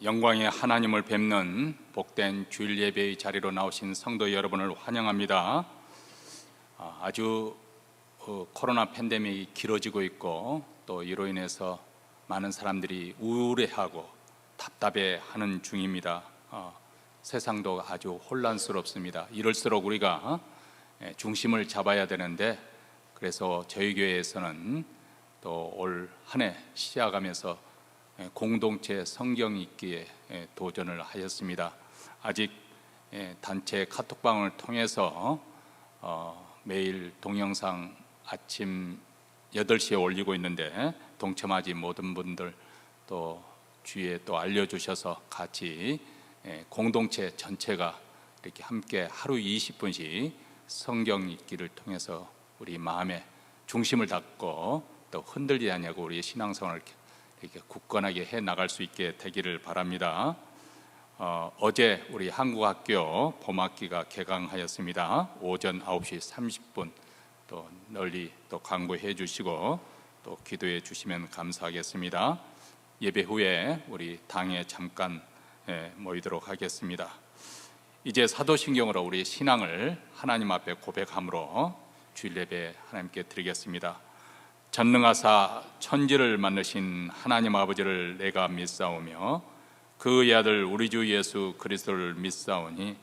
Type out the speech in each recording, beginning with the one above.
영광의 하나님을 뵙는 복된 주일 예배의 자리로 나오신 성도 여러분을 환영합니다. 아주 코로나 팬데믹이 길어지고 있고 또 이로 인해서 많은 사람들이 우울해하고 답답해하는 중입니다. 세상도 아주 혼란스럽습니다. 이럴수록 우리가 중심을 잡아야 되는데, 그래서 저희 교회에서는 또 올 한 해 시작하면서 공동체 성경 읽기에 도전을 하였습니다. 아직 단체 카톡방을 통해서 매일 동영상 아침 8시에 올리고 있는데, 동참하지 못한 분들 또 주위에 또 알려주셔서 같이 공동체 전체가 이렇게 함께 하루 20분씩 성경 읽기를 통해서 우리 마음의 중심을 잡고 또 흔들리지 않냐고 우리의 신앙생활을 이렇게 굳건하게 해 나갈 수 있게 되기를 바랍니다. 어제 우리 한국학교 봄학기가 개강하였습니다. 오전 9시 30분 또 널리 또 광고해 주시고 또 기도해 주시면 감사하겠습니다. 예배 후에 우리 당에 잠깐 모이도록 하겠습니다. 이제 사도신경으로 우리 신앙을 하나님 앞에 고백함으로 주일 예배 하나님께 드리겠습니다. 전능하사 천지를 만드신 하나님 아버지를 내가 믿사오며 그의 아들 우리 주 예수 그리스도를 믿사오니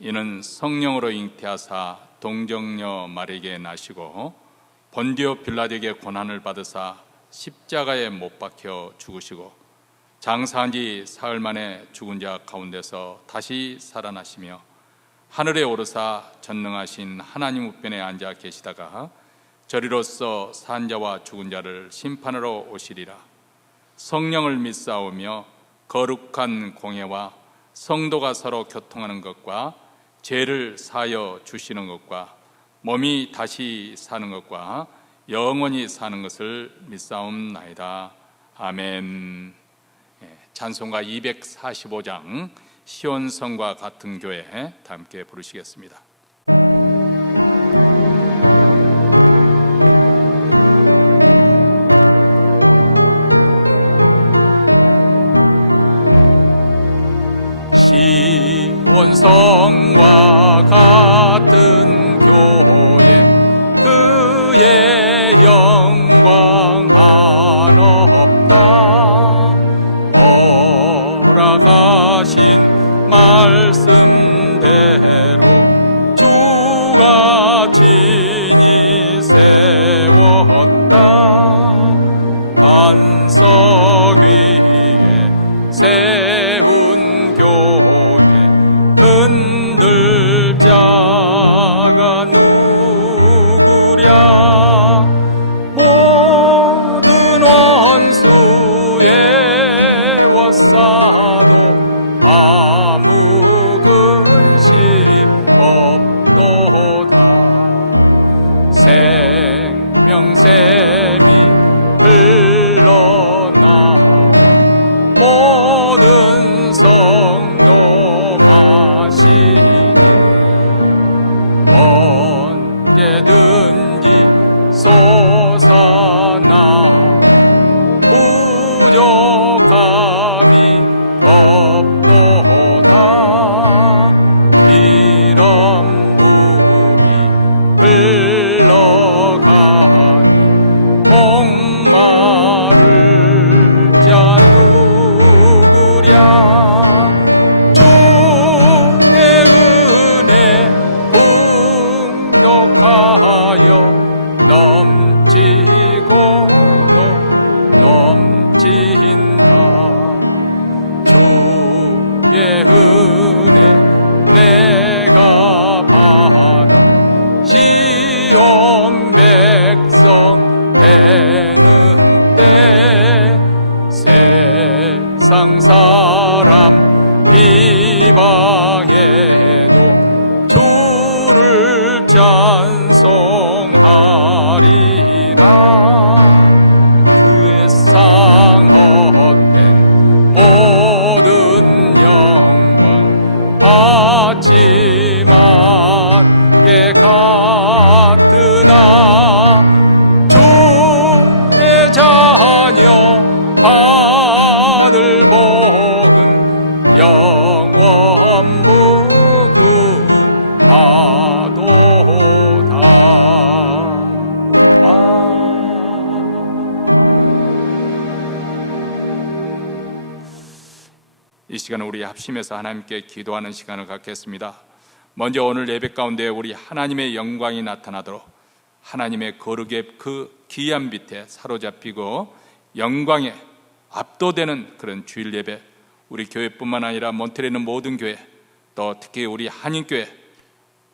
이는 성령으로 잉태하사 동정녀 마리아에게 나시고 본디오 빌라도에게 고난을 받으사 십자가에 못 박혀 죽으시고 장사한 지 사흘 만에 죽은 자 가운데서 다시 살아나시며 하늘에 오르사 전능하신 하나님 우편에 앉아 계시다가 저리로서 산 자와 죽은 자를 심판하러 오시리라. 성령을 믿사오며 거룩한 공예와 성도가 서로 교통하는 것과 죄를 사하여 주시는 것과 몸이 다시 사는 것과 영원히 사는 것을 믿사옵나이다. 아멘. 찬송가 245장 시온성과 같은 교회 다 함께 부르시겠습니다. 시온성과 같은 교회 그의 영광 한없다. 허락하신 말씀대로 주가 친히 세웠다. 반석 위에 세운 교회 흔들 자가 누구랴. 모든 원수에 워싸도 아무 근심 없도다. 생명샘이 흘러나와 모든 성도 마시니 언제든지 솟아나 부족함이 없도다. 이런 물이 흘러가니 목마를 자 누구랴. 주의 은혜 풍족하여 넘치고도 넘친다. 주의 은혜 내가 받아 시온 백성 되는 때 세상 사람 비방해도 주를 찬송하리라. 그의 상 헛된 모든 영광 받지만 게 같으나 주의 자녀 받을 복은 이 시간은 우리 합심해서 하나님께 기도하는 시간을 갖겠습니다. 먼저 오늘 예배 가운데 우리 하나님의 영광이 나타나도록 하나님의 거룩의 그 귀한 빛에 사로잡히고 영광에 압도되는 그런 주일 예배, 우리 교회뿐만 아니라 몬트레에 있는 모든 교회, 또 특히 우리 한인교회,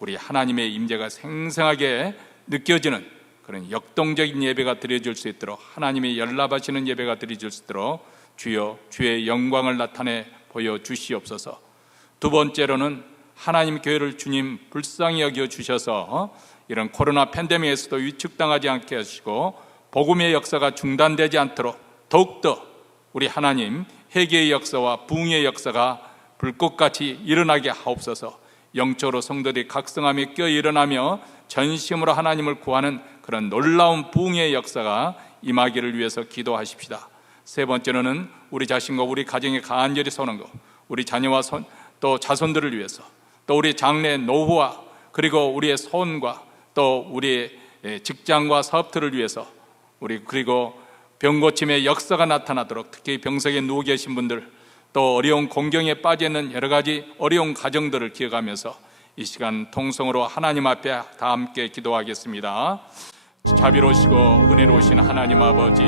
우리 하나님의 임재가 생생하게 느껴지는 그런 역동적인 예배가 드려질 수 있도록, 하나님의 연락하시는 예배가 드려질 수 있도록 주여 주의 영광을 나타내 보여주시옵소서. 두 번째로는 하나님 교회를 주님 불쌍히 여겨주셔서 이런 코로나 팬데믹에서도 위축당하지 않게 하시고 복음의 역사가 중단되지 않도록 더욱더 우리 하나님 회개의 역사와 부흥의 역사가 불꽃같이 일어나게 하옵소서. 영적으로 성도들이 각성하며 깨어 일어나며 전심으로 하나님을 구하는 그런 놀라운 부흥의 역사가 임하기를 위해서 기도하십시다. 세 번째로는 우리 자신과 우리 가정에 간절히 소원한 것, 우리 자녀와 또 자손들을 위해서, 또 우리 장래 노후와 그리고 우리의 소원과 또 우리의 직장과 사업들을 위해서, 우리 그리고 병고침의 역사가 나타나도록, 특히 병석에 누워 계신 분들, 또 어려운 공경에 빠져 있는 여러 가지 어려운 가정들을 기억하면서 이 시간 통성으로 하나님 앞에 다 함께 기도하겠습니다. 자비로우시고 은혜로우신 하나님 아버지,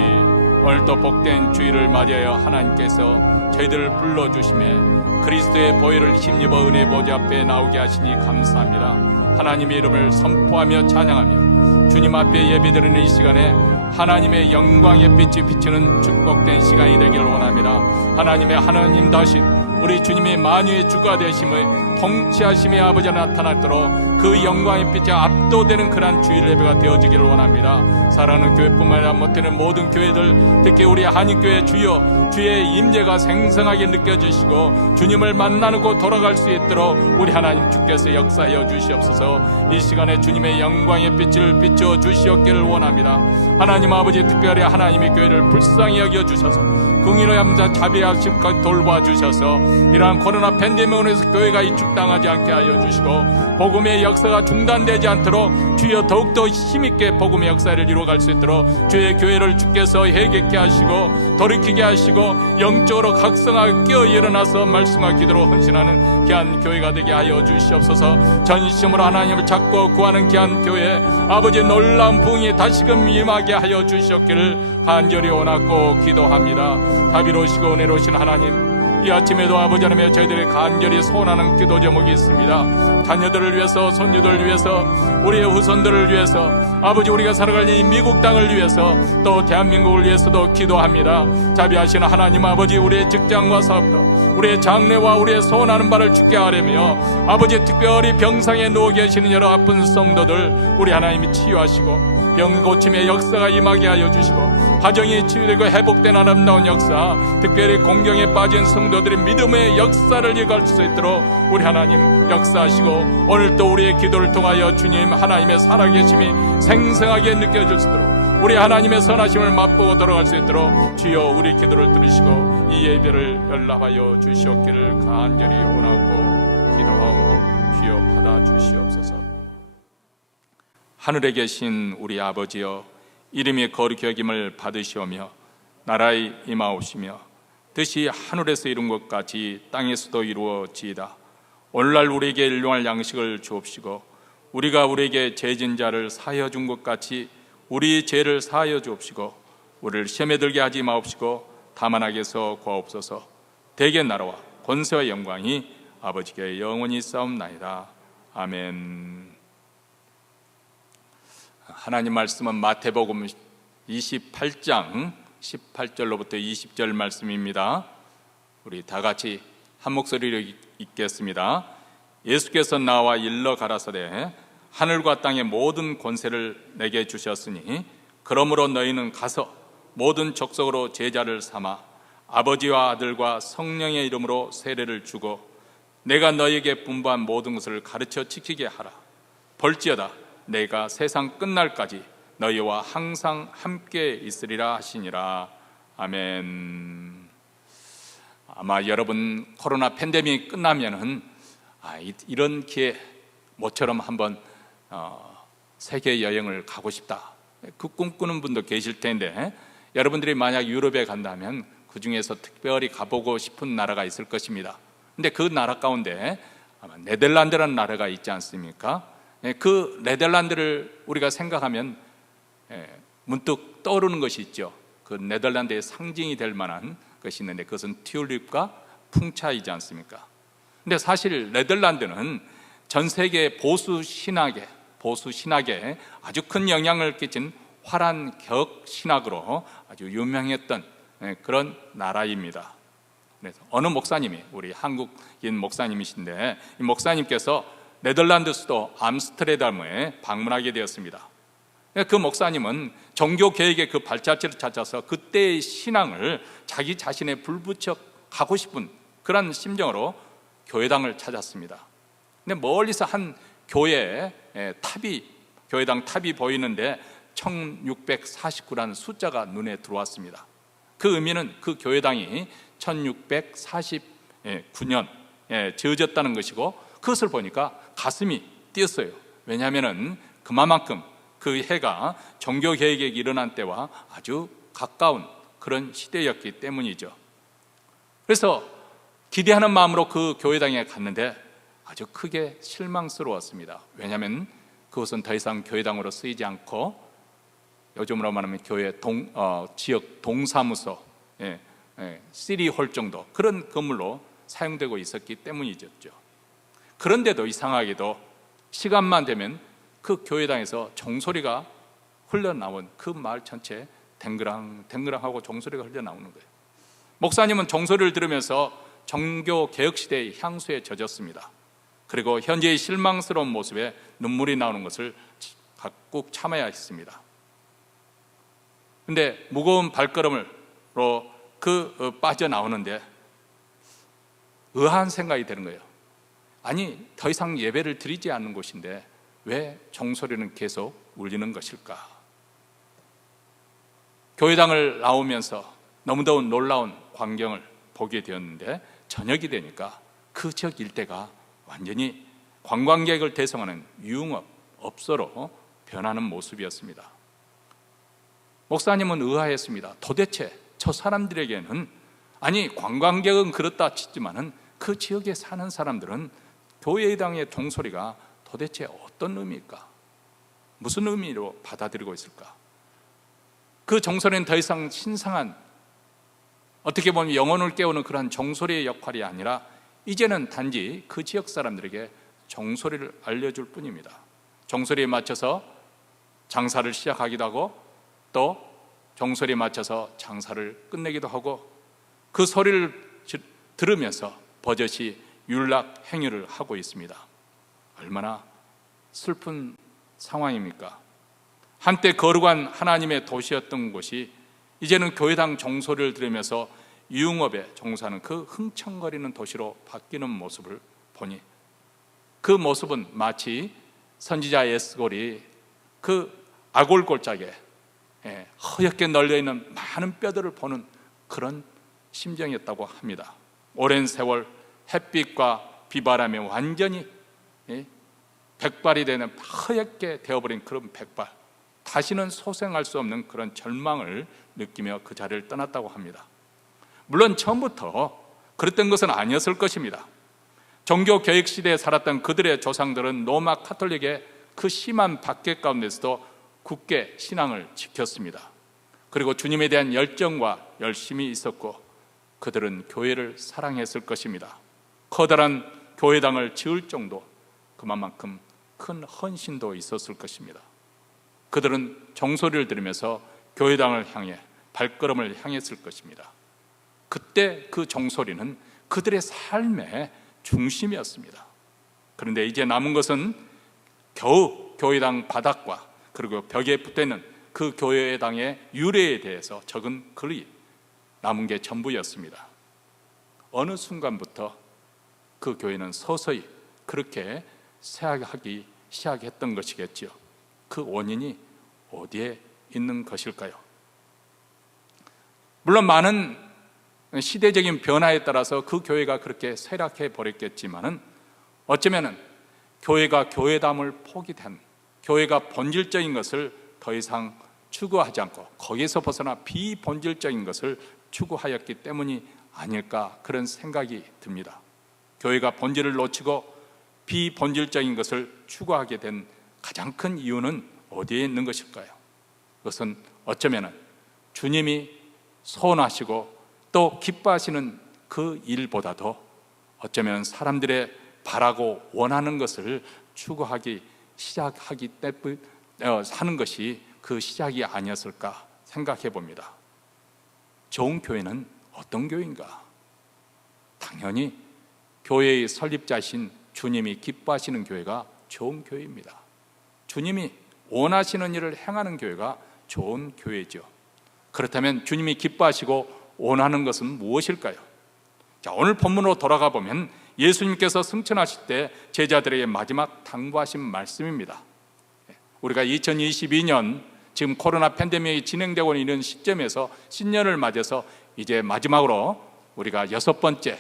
오늘도 복된 주일을 맞이하여 하나님께서 저희들을 불러주시며 그리스도의 보혈을 힘입어 은혜 보좌 앞에 나오게 하시니 감사합니다. 하나님의 이름을 선포하며 찬양하며 주님 앞에 예배드리는 이 시간에 하나님의 영광의 빛이 비치는 축복된 시간이 되기를 원합니다. 하나님의 하나님 다신 우리 주님의 만유의 주가 되심을 통치하심의 아버지가 나타나도록 그 영광의 빛에 압도되는 그러한 주일 예배가 되어지기를 원합니다. 사랑하는 교회뿐만 아니라 못되는 모든 교회들, 특히 우리 한인교회 주여 주의 임재가 생생하게 느껴지시고 주님을 만나는 곳 돌아갈 수 있도록 우리 하나님 주께서 역사하여 주시옵소서. 이 시간에 주님의 영광의 빛을 비춰 주시옵기를 원합니다. 하나님 아버지, 특별히 하나님의 교회를 불쌍히 여겨주셔서 긍휼의 함자 자비하심까지 돌봐주셔서 이러한 코로나 팬데믹으로 해서 교회가 위축당하지 않게 하여 주시고 복음의 역사가 중단되지 않도록 주여 더욱더 힘있게 복음의 역사를 이루어갈 수 있도록 주의 교회를 주께서 회개케 하시고 돌이키게 하시고 영적으로 각성하게 깨어 일어나서 말씀과 기도로 헌신하는 귀한 교회가 되게 하여 주시옵소서. 전심으로 하나님을 찾고 구하는 귀한 교회, 아버지의 놀라운 부흥이 다시금 임하게 하여 주시옵기를 간절히 원하고 기도합니다. 자비로우시고 은혜로우신 하나님, 이 아침에도 아버지 하나님의 저희들이 간절히 소원하는 기도 제목이 있습니다. 자녀들을 위해서, 손주들을 위해서, 우리의 후손들을 위해서, 아버지 우리가 살아갈 이 미국 땅을 위해서, 또 대한민국을 위해서도 기도합니다. 자비하시는 하나님 아버지, 우리의 직장과 사업도, 우리의 장래와 우리의 소원하는 바를 주께 아뢰며 아버지, 특별히 병상에 누워 계시는 여러 아픈 성도들 우리 하나님이 치유하시고 병 고침의 역사가 임하게 하여 주시고 가정이 치유되고 회복된 아름다운 역사, 특별히 공경에 빠진 성도들의 믿음의 역사를 이어갈 수 있도록 우리 하나님 역사하시고 오늘 또 우리의 기도를 통하여 주님 하나님의 살아계심이 생생하게 느껴질 수 있도록 우리 하나님의 선하심을 맛보고 돌아갈 수 있도록 주여 우리 기도를 들으시고 이 예배를 연락하여 주시옵기를 간절히 원하고 기도하오. 주여 받아 주시옵소서. 하늘에 계신 우리 아버지여, 이름이 거룩히 여김을 받으시오며 나라의 임하오시며 뜻이 하늘에서 이룬 것 같이 땅에서도 이루어지이다. 오늘날 우리에게 일용할 양식을 주옵시고 우리가 우리에게 죄진 자를 사하여 준 것 같이 우리 죄를 사하여 주옵시고 우리를 시험에 들게 하지 마옵시고 다만 악에서 구하옵소서. 대개 나라와 권세와 영광이 아버지께 영원히 싸움나이다. 아멘. 하나님 말씀은 마태복음 28장 18절로부터 20절 말씀입니다. 우리 다 같이 한 목소리로 읽겠습니다. 예수께서 나와 일러 가라사대 하늘과 땅의 모든 권세를 내게 주셨으니 그러므로 너희는 가서 모든 족속으로 제자를 삼아 아버지와 아들과 성령의 이름으로 세례를 주고 내가 너희에게 분부한 모든 것을 가르쳐 지키게 하라. 볼지어다 내가 세상 끝날까지 너희와 항상 함께 있으리라 하시니라. 아멘. 아마 여러분 코로나 팬데믹이 끝나면은 이런 기회 모처럼 한번 세계 여행을 가고 싶다, 그 꿈꾸는 분도 계실 텐데 여러분들이 만약 유럽에 간다면 그 중에서 특별히 가보고 싶은 나라가 있을 것입니다. 근데 그 나라 가운데 아마 네덜란드라는 나라가 있지 않습니까? 그 네덜란드를 우리가 생각하면 문득 떠오르는 것이 있죠. 그 네덜란드의 상징이 될 만한 것이 있는데 그것은 튤립과 풍차이지 않습니까? 근데 사실 네덜란드는 전 세계 보수 신학에 아주 큰 영향을 끼친 화란격 신학으로 아주 유명했던 그런 나라입니다. 그래서 어느 목사님이, 우리 한국인 목사님이신데, 이 목사님께서 네덜란드 수도 암스테르담에 방문하게 되었습니다. 그 목사님은 종교 개혁의 그 발자취를 찾아서 그때의 신앙을 자기 자신에 불붙여 가고 싶은 그런 심정으로 교회당을 찾았습니다. 근데 멀리서 한 교회당 탑이 보이는데 1649라는 숫자가 눈에 들어왔습니다. 그 의미는 그 교회당이 1649년에 지어졌다는 것이고, 그것을 보니까 가슴이 뛰었어요. 왜냐하면 그만큼 그 해가 종교개혁이 일어난 때와 아주 가까운 그런 시대였기 때문이죠. 그래서 기대하는 마음으로 그 교회당에 갔는데 아주 크게 실망스러웠습니다. 왜냐하면 그것은 더 이상 교회당으로 쓰이지 않고 요즘으로 말하면 교회 지역 동사무소, 시리홀 정도 그런 건물로 사용되고 있었기 때문이죠. 그런데도 이상하게도 시간만 되면 그 교회당에서 종소리가 흘러나온 그 마을 전체에 댕그랑하고 종소리가 흘러나오는 거예요. 목사님은 종소리를 들으면서 종교 개혁 시대의 향수에 젖었습니다. 그리고 현재의 실망스러운 모습에 눈물이 나오는 것을 꾹 참아야 했습니다. 근데 무거운 발걸음으로 빠져나오는데 의아한 생각이 드는 거예요. 아니, 더 이상 예배를 드리지 않는 곳인데 왜 종소리는 계속 울리는 것일까? 교회당을 나오면서 너무도 놀라운 광경을 보게 되었는데, 저녁이 되니까 그 지역 일대가 완전히 관광객을 대성하는 유흥업소로 변하는 모습이었습니다. 목사님은 의아했습니다. 도대체 저 사람들에게는, 아니 관광객은 그렇다 치지만은 그 지역에 사는 사람들은 교회당의 종소리가 도대체 어떤 의미일까? 무슨 의미로 받아들이고 있을까? 그 종소리는 더 이상 신성한, 어떻게 보면 영혼을 깨우는 그런 종소리의 역할이 아니라 이제는 단지 그 지역 사람들에게 종소리를 알려줄 뿐입니다. 종소리에 맞춰서 장사를 시작하기도 하고 또 종소리에 맞춰서 장사를 끝내기도 하고, 그 소리를 들으면서 버젓이 율락 행위를 하고 있습니다. 얼마나 슬픈 상황입니까? 한때 거룩한 하나님의 도시였던 곳이 이제는 교회당 종소리를 들으면서 유흥업에 종사하는 그 흥청거리는 도시로 바뀌는 모습을 보니, 그 모습은 마치 선지자 에스골이 그 아골 골짜기에 허옇게 널려있는 많은 뼈들을 보는 그런 심정이었다고 합니다. 오랜 세월 햇빛과 비바람에 완전히 백발이 되는 허옇게 되어버린 그런 백발, 다시는 소생할 수 없는 그런 절망을 느끼며 그 자리를 떠났다고 합니다. 물론 처음부터 그랬던 것은 아니었을 것입니다. 종교 개혁 시대에 살았던 그들의 조상들은 로마 카톨릭의 그 심한 박해 가운데서도 굳게 신앙을 지켰습니다. 그리고 주님에 대한 열정과 열심이 있었고 그들은 교회를 사랑했을 것입니다. 커다란 교회당을 지을 정도, 그만큼 큰 헌신도 있었을 것입니다. 그들은 종소리를 들으면서 교회당을 향해 발걸음을 향했을 것입니다. 그때 그 종소리는 그들의 삶의 중심이었습니다. 그런데 이제 남은 것은 겨우 교회당 바닥과 그리고 벽에 붙어있는 그 교회당의 유래에 대해서 적은 글이 남은 게 전부였습니다. 어느 순간부터 그 교회는 서서히 그렇게 쇠하기 시작했던 것이겠지요. 그 원인이 어디에 있는 것일까요? 물론 많은 시대적인 변화에 따라서 그 교회가 그렇게 쇠락해 버렸겠지만은 어쩌면은 교회가 교회담을 포기한, 교회가 본질적인 것을 더 이상 추구하지 않고 거기에서 벗어나 비본질적인 것을 추구하였기 때문이 아닐까, 그런 생각이 듭니다. 교회가 본질을 놓치고 비본질적인 것을 추구하게 된 가장 큰 이유는 어디에 있는 것일까요? 그것은 어쩌면 주님이 소원하시고 또 기뻐하시는 그 일보다도 어쩌면 사람들의 바라고 원하는 것을 추구하기 시작하기 때문에 사는 것이 그 시작이 아니었을까 생각해 봅니다. 좋은 교회는 어떤 교회인가? 당연히 교회의 설립자신 주님이 기뻐하시는 교회가 좋은 교회입니다. 주님이 원하시는 일을 행하는 교회가 좋은 교회죠. 그렇다면 주님이 기뻐하시고 원하는 것은 무엇일까요? 자, 오늘 본문으로 돌아가 보면 예수님께서 승천하실 때 제자들에게 마지막 당부하신 말씀입니다. 우리가 2022년 지금 코로나 팬데믹이 진행되고 있는 시점에서 신년을 맞아서 이제 마지막으로 우리가 6번째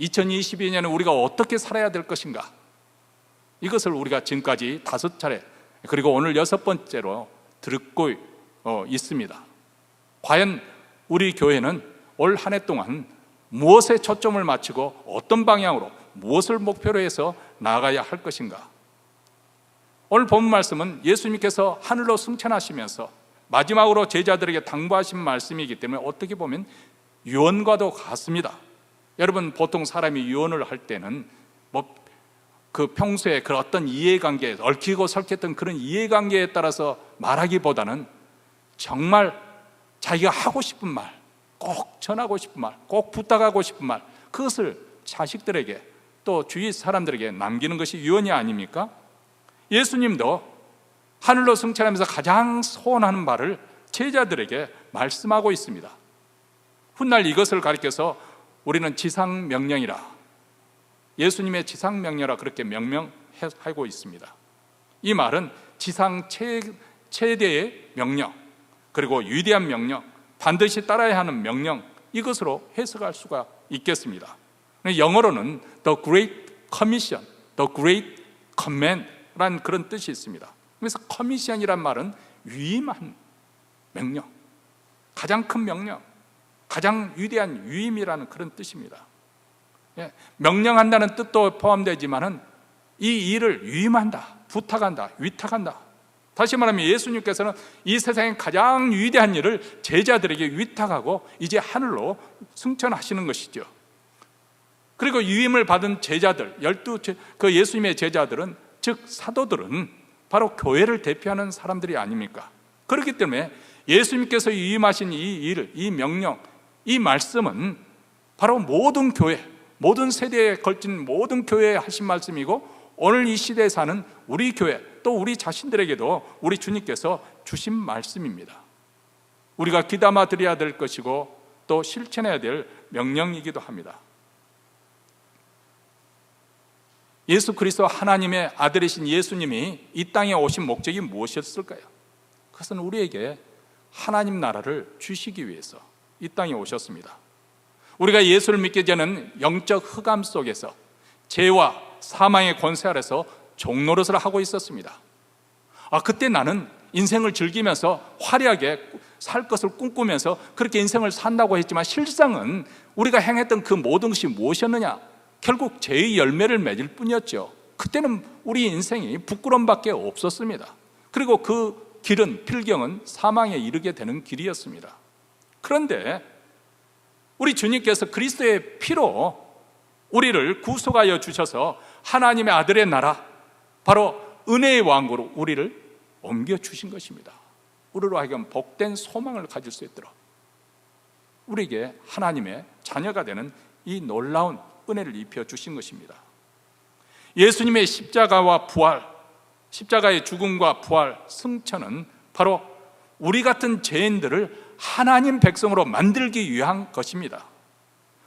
2022년에 우리가 어떻게 살아야 될 것인가, 이것을 우리가 지금까지 5차례 그리고 오늘 6번째로 듣고 있습니다. 과연 우리 교회는 올 한 해 동안 무엇에 초점을 맞추고 어떤 방향으로 무엇을 목표로 해서 나아가야 할 것인가? 오늘 본문 말씀은 예수님께서 하늘로 승천하시면서 마지막으로 제자들에게 당부하신 말씀이기 때문에 어떻게 보면 유언과도 같습니다. 여러분, 보통 사람이 유언을 할 때는 그 평소에 그런 어떤 이해관계, 얽히고 설켰던 그런 이해관계에 따라서 말하기보다는 정말 자기가 하고 싶은 말, 꼭 전하고 싶은 말, 꼭 부탁하고 싶은 말, 그것을 자식들에게 또 주위 사람들에게 남기는 것이 유언이 아닙니까? 예수님도 하늘로 승천하면서 가장 소원하는 말을 제자들에게 말씀하고 있습니다. 훗날 이것을 가리켜서 우리는 지상명령이라, 예수님의 지상명령이라 그렇게 명명하고 있습니다. 이 말은 지상 최대의 명령, 그리고 위대한 명령, 반드시 따라야 하는 명령, 이것으로 해석할 수가 있겠습니다. 영어로는 The Great Commission, The Great Command 라는 그런 뜻이 있습니다. 그래서 커미션이란 말은 위임한 명령, 가장 큰 명령, 가장 위대한 위임이라는 그런 뜻입니다. 명령한다는 뜻도 포함되지만은 이 일을 위임한다, 부탁한다, 위탁한다. 다시 말하면 예수님께서는 이 세상의 가장 위대한 일을 제자들에게 위탁하고 이제 하늘로 승천하시는 것이죠. 그리고 위임을 받은 제자들, 12 그 예수님의 제자들은, 즉 사도들은 바로 교회를 대표하는 사람들이 아닙니까? 그렇기 때문에 예수님께서 위임하신 이 일, 이 명령, 이 말씀은 바로 모든 교회, 모든 세대에 걸친 모든 교회에 하신 말씀이고, 오늘 이 시대에 사는 우리 교회, 또 우리 자신들에게도 우리 주님께서 주신 말씀입니다. 우리가 귀담아 드려야 될 것이고 또 실천해야 될 명령이기도 합니다. 예수 그리스도 하나님의 아들이신 예수님이 이 땅에 오신 목적이 무엇이었을까요? 그것은 우리에게 하나님 나라를 주시기 위해서 이 땅에 오셨습니다. 우리가 예수를 믿기 전에는 영적 흑암 속에서 죄와 사망의 권세 아래서 종노릇을 하고 있었습니다. 그때 나는 인생을 즐기면서 화려하게 살 것을 꿈꾸면서 그렇게 인생을 산다고 했지만, 실상은 우리가 행했던 그 모든 것이 무엇이었느냐? 결국 죄의 열매를 맺을 뿐이었죠. 그때는 우리 인생이 부끄러움밖에 없었습니다. 그리고 그 길은, 필경은 사망에 이르게 되는 길이었습니다. 그런데 우리 주님께서 그리스도의 피로 우리를 구속하여 주셔서 하나님의 아들의 나라, 바로 은혜의 왕국으로 우리를 옮겨주신 것입니다. 우리로 하여금 복된 소망을 가질 수 있도록 우리에게 하나님의 자녀가 되는 이 놀라운 은혜를 입혀주신 것입니다. 예수님의 십자가와 부활, 십자가의 죽음과 부활, 승천은 바로 우리 같은 죄인들을 하나님 백성으로 만들기 위한 것입니다.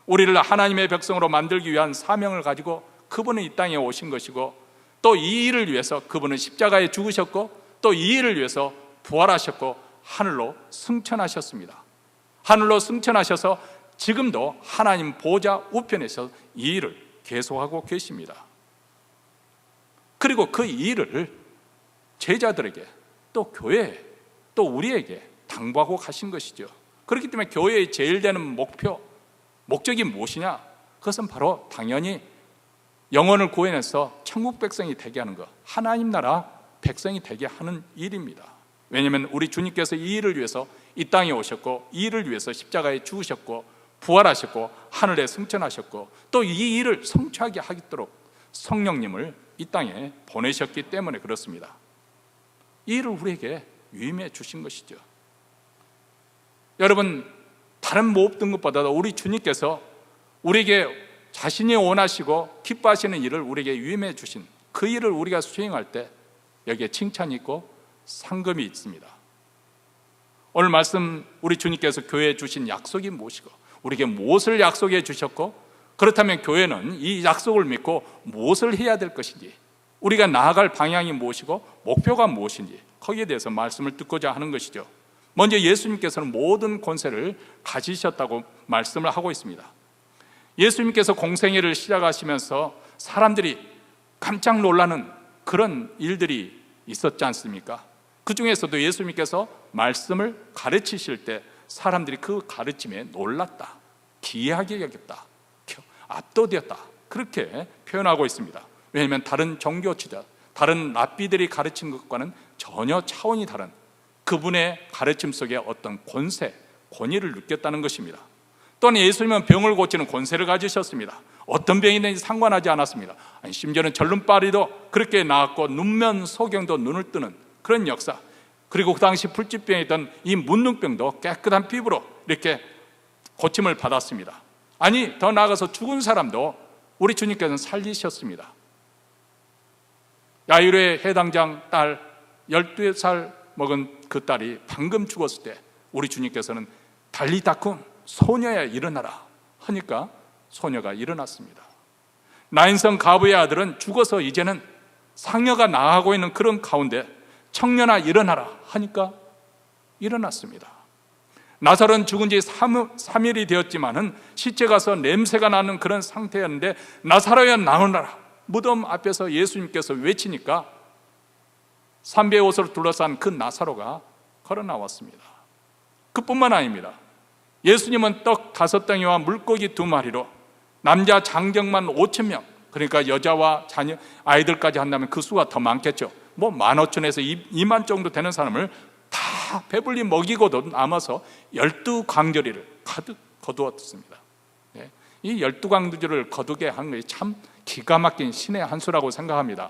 우리를 하나님의 백성으로 만들기 위한 사명을 가지고 그분은 이 땅에 오신 것이고, 또 이 일을 위해서 그분은 십자가에 죽으셨고, 또 이 일을 위해서 부활하셨고 하늘로 승천하셨습니다. 하늘로 승천하셔서 지금도 하나님 보좌 우편에서 이 일을 계속하고 계십니다. 그리고 그 일을 제자들에게, 또 교회에, 또 우리에게 당부하고 가신 것이죠. 그렇기 때문에 교회의 제일 되는 목적이 무엇이냐? 그것은 바로 당연히 영혼을 구해내서 천국 백성이 되게 하는 것, 하나님 나라 백성이 되게 하는 일입니다. 왜냐하면 우리 주님께서 이 일을 위해서 이 땅에 오셨고, 이 일을 위해서 십자가에 죽으셨고, 부활하셨고, 하늘에 승천하셨고, 또 이 일을 성취하게 하도록 성령님을 이 땅에 보내셨기 때문에 그렇습니다. 이 일을 우리에게 위임해 주신 것이죠. 여러분, 다른 모든 것보다도 우리 주님께서 우리에게 자신이 원하시고 기뻐하시는 일을 우리에게 위임해 주신 그 일을 우리가 수행할 때 여기에 칭찬이 있고 상금이 있습니다. 오늘 말씀, 우리 주님께서 교회에 주신 약속이 무엇이고 우리에게 무엇을 약속해 주셨고, 그렇다면 교회는 이 약속을 믿고 무엇을 해야 될 것인지, 우리가 나아갈 방향이 무엇이고 목표가 무엇인지, 거기에 대해서 말씀을 듣고자 하는 것이죠. 먼저 예수님께서는 모든 권세를 가지셨다고 말씀을 하고 있습니다. 예수님께서 공생애를 시작하시면서 사람들이 깜짝 놀라는 그런 일들이 있었지 않습니까? 그 중에서도 예수님께서 말씀을 가르치실 때 사람들이 그 가르침에 놀랐다, 기이하게 여겼다, 압도되었다, 그렇게 표현하고 있습니다. 왜냐하면 다른 종교 지도, 다른 랍비들이 가르친 것과는 전혀 차원이 다른 그분의 가르침 속에 어떤 권세, 권위를 느꼈다는 것입니다. 또한 예수님은 병을 고치는 권세를 가지셨습니다. 어떤 병이든지 상관하지 않았습니다. 심지어는 절름발이도 그렇게 나았고 눈면 소경도 눈을 뜨는 그런 역사, 그리고 그 당시 불치병에 있던 이 문둥병도 깨끗한 피부로 이렇게 고침을 받았습니다. 아니, 더 나아가서 죽은 사람도 우리 주님께서는 살리셨습니다. 야이로의 해당장 딸 12살 먹은 그 딸이 방금 죽었을 때 우리 주님께서는 달리다쿰, 소녀야 일어나라 하니까 소녀가 일어났습니다. 나인성 가부의 아들은 죽어서 이제는 상여가 나가고 있는 그런 가운데 청년아 일어나라 하니까 일어났습니다. 나사로는 죽은 지 3일이 되었지만은 시체 가서 냄새가 나는 그런 상태였는데 나사로야 나오너라, 무덤 앞에서 예수님께서 외치니까 삼배의 옷으로 둘러싼 그 나사로가 걸어 나왔습니다. 그뿐만 아닙니다. 예수님은 떡 5덩이와 물고기 2마리로 남자 장정만 5,000명, 그러니까 여자와 자녀, 아이들까지 한다면 그 수가 더 많겠죠. 15,000에서 2만 정도 되는 사람을 다 배불리 먹이고도 남아서 12광저리를 가득 거두었습니다. 이 12광저리를 거두게 한 것이 참 기가 막힌 신의 한 수라고 생각합니다.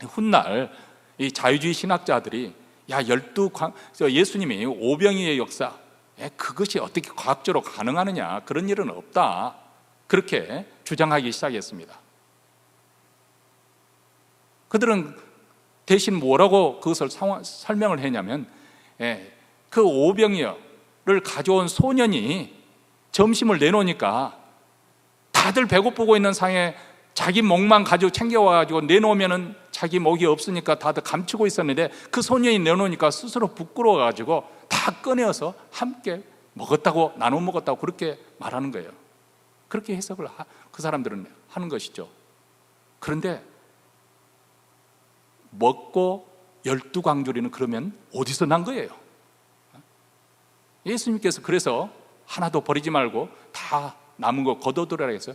훗날 이 자유주의 신학자들이 예수님이 오병이의 역사, 그것이 어떻게 과학적으로 가능하느냐, 그런 일은 없다, 그렇게 주장하기 시작했습니다. 그들은 대신 뭐라고 그것을 설명을 했냐면, 그 오병이어를 가져온 소년이 점심을 내놓으니까 다들 배고프고 있는 상에 자기 목만 가지고 챙겨와가지고 내놓으면은 자기 목이 없으니까 다들 감추고 있었는데 그 소년이 내놓으니까 스스로 부끄러워가지고 다 꺼내어서 함께 먹었다고, 나눠 먹었다고 그렇게 말하는 거예요. 그렇게 해석을 그 사람들은 하는 것이죠. 그런데 먹고 12광주리는 그러면 어디서 난 거예요? 예수님께서 그래서 하나도 버리지 말고 다 남은 거 거둬들으라 해서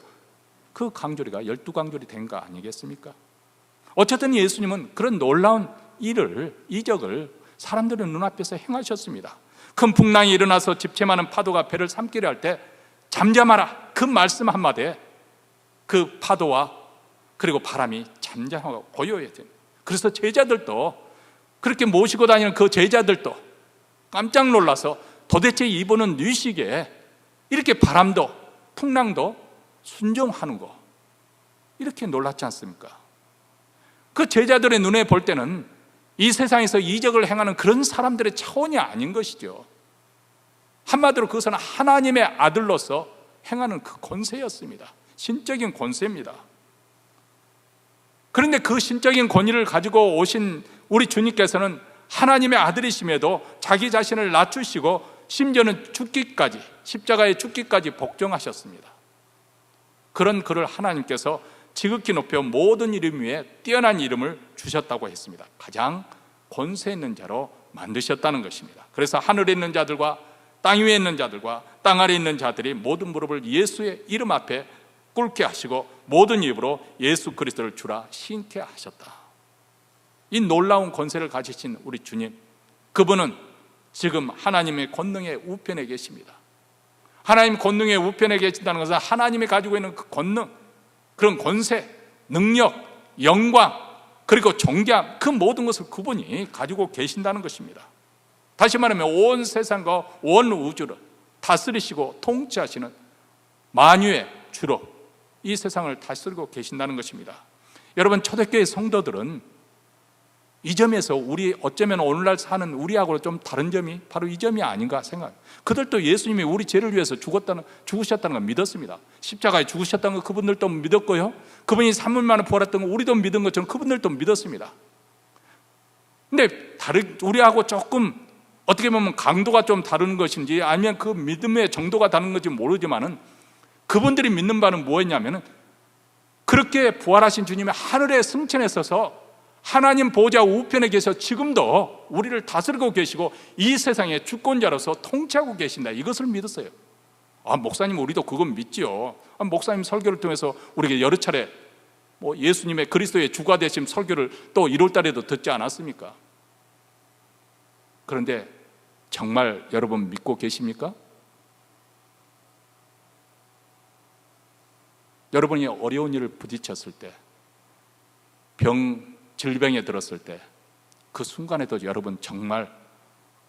그 광주리가 12광주리 된 거 아니겠습니까? 어쨌든 예수님은 그런 놀라운 이적을 사람들의 눈앞에서 행하셨습니다. 큰 풍랑이 일어나서 집채많은 파도가 배를 삼키려 할 때 잠잠하라, 그 말씀 한마디에 그 파도와 그리고 바람이 잠잠하고 고요해져요. 그래서 제자들도, 그렇게 모시고 다니는 그 제자들도 깜짝 놀라서 도대체 이분은 뉘시게 이렇게 바람도 풍랑도 순종하는 거, 이렇게 놀랐지 않습니까? 그 제자들의 눈에 볼 때는 이 세상에서 이적을 행하는 그런 사람들의 차원이 아닌 것이죠. 한마디로 그것은 하나님의 아들로서 행하는 그 권세였습니다. 신적인 권세입니다. 그런데 그 신적인 권위를 가지고 오신 우리 주님께서는 하나님의 아들이심에도 자기 자신을 낮추시고 심지어는 죽기까지, 십자가에 죽기까지 복종하셨습니다. 그런 그를 하나님께서 지극히 높여 모든 이름 위에 뛰어난 이름을 주셨다고 했습니다. 가장 권세 있는 자로 만드셨다는 것입니다. 그래서 하늘에 있는 자들과 땅 위에 있는 자들과 땅 아래에 있는 자들이 모든 무릎을 예수의 이름 앞에 꿇게 하시고 모든 입으로 예수 그리스도를 주라 신케 하셨다. 이 놀라운 권세를 가지신 우리 주님, 그분은 지금 하나님의 권능의 우편에 계십니다. 하나님 권능의 우편에 계신다는 것은 하나님이 가지고 있는 그 권능, 그런 권세, 능력, 영광, 그리고 존귀함, 그 모든 것을 그분이 가지고 계신다는 것입니다. 다시 말하면 온 세상과 온 우주를 다스리시고 통치하시는 만유의 주로 이 세상을 다스리고 계신다는 것입니다. 여러분, 초대교회 성도들은 이 점에서 우리 어쩌면 오늘날 사는 우리하고 좀 다른 점이 바로 이 점이 아닌가 생각합니다. 그들도 예수님이 우리 죄를 위해서 죽으셨다는 걸 믿었습니다. 십자가에 죽으셨다는 거 그분들도 믿었고요, 그분이 3일 만에 부활했던 거 우리도 믿은 것처럼 그분들도 믿었습니다. 근데 우리하고 조금 어떻게 보면 강도가 좀 다른 것인지 아니면 그 믿음의 정도가 다른 건지 모르지만은 그분들이 믿는 바는 뭐였냐면은 그렇게 부활하신 주님이 하늘에 승천에 서서 하나님 보좌 우편에 계셔 지금도 우리를 다스리고 계시고 이 세상의 주권자로서 통치하고 계신다, 이것을 믿었어요. 목사님 우리도 그건 믿지요. 목사님 설교를 통해서 우리에게 여러 차례 예수님의 그리스도의 주가 되심 설교를 또 1월 달에도 듣지 않았습니까? 그런데 정말 여러분 믿고 계십니까? 여러분이 어려운 일을 부딪혔을 때, 질병에 들었을 때, 그 순간에도 여러분 정말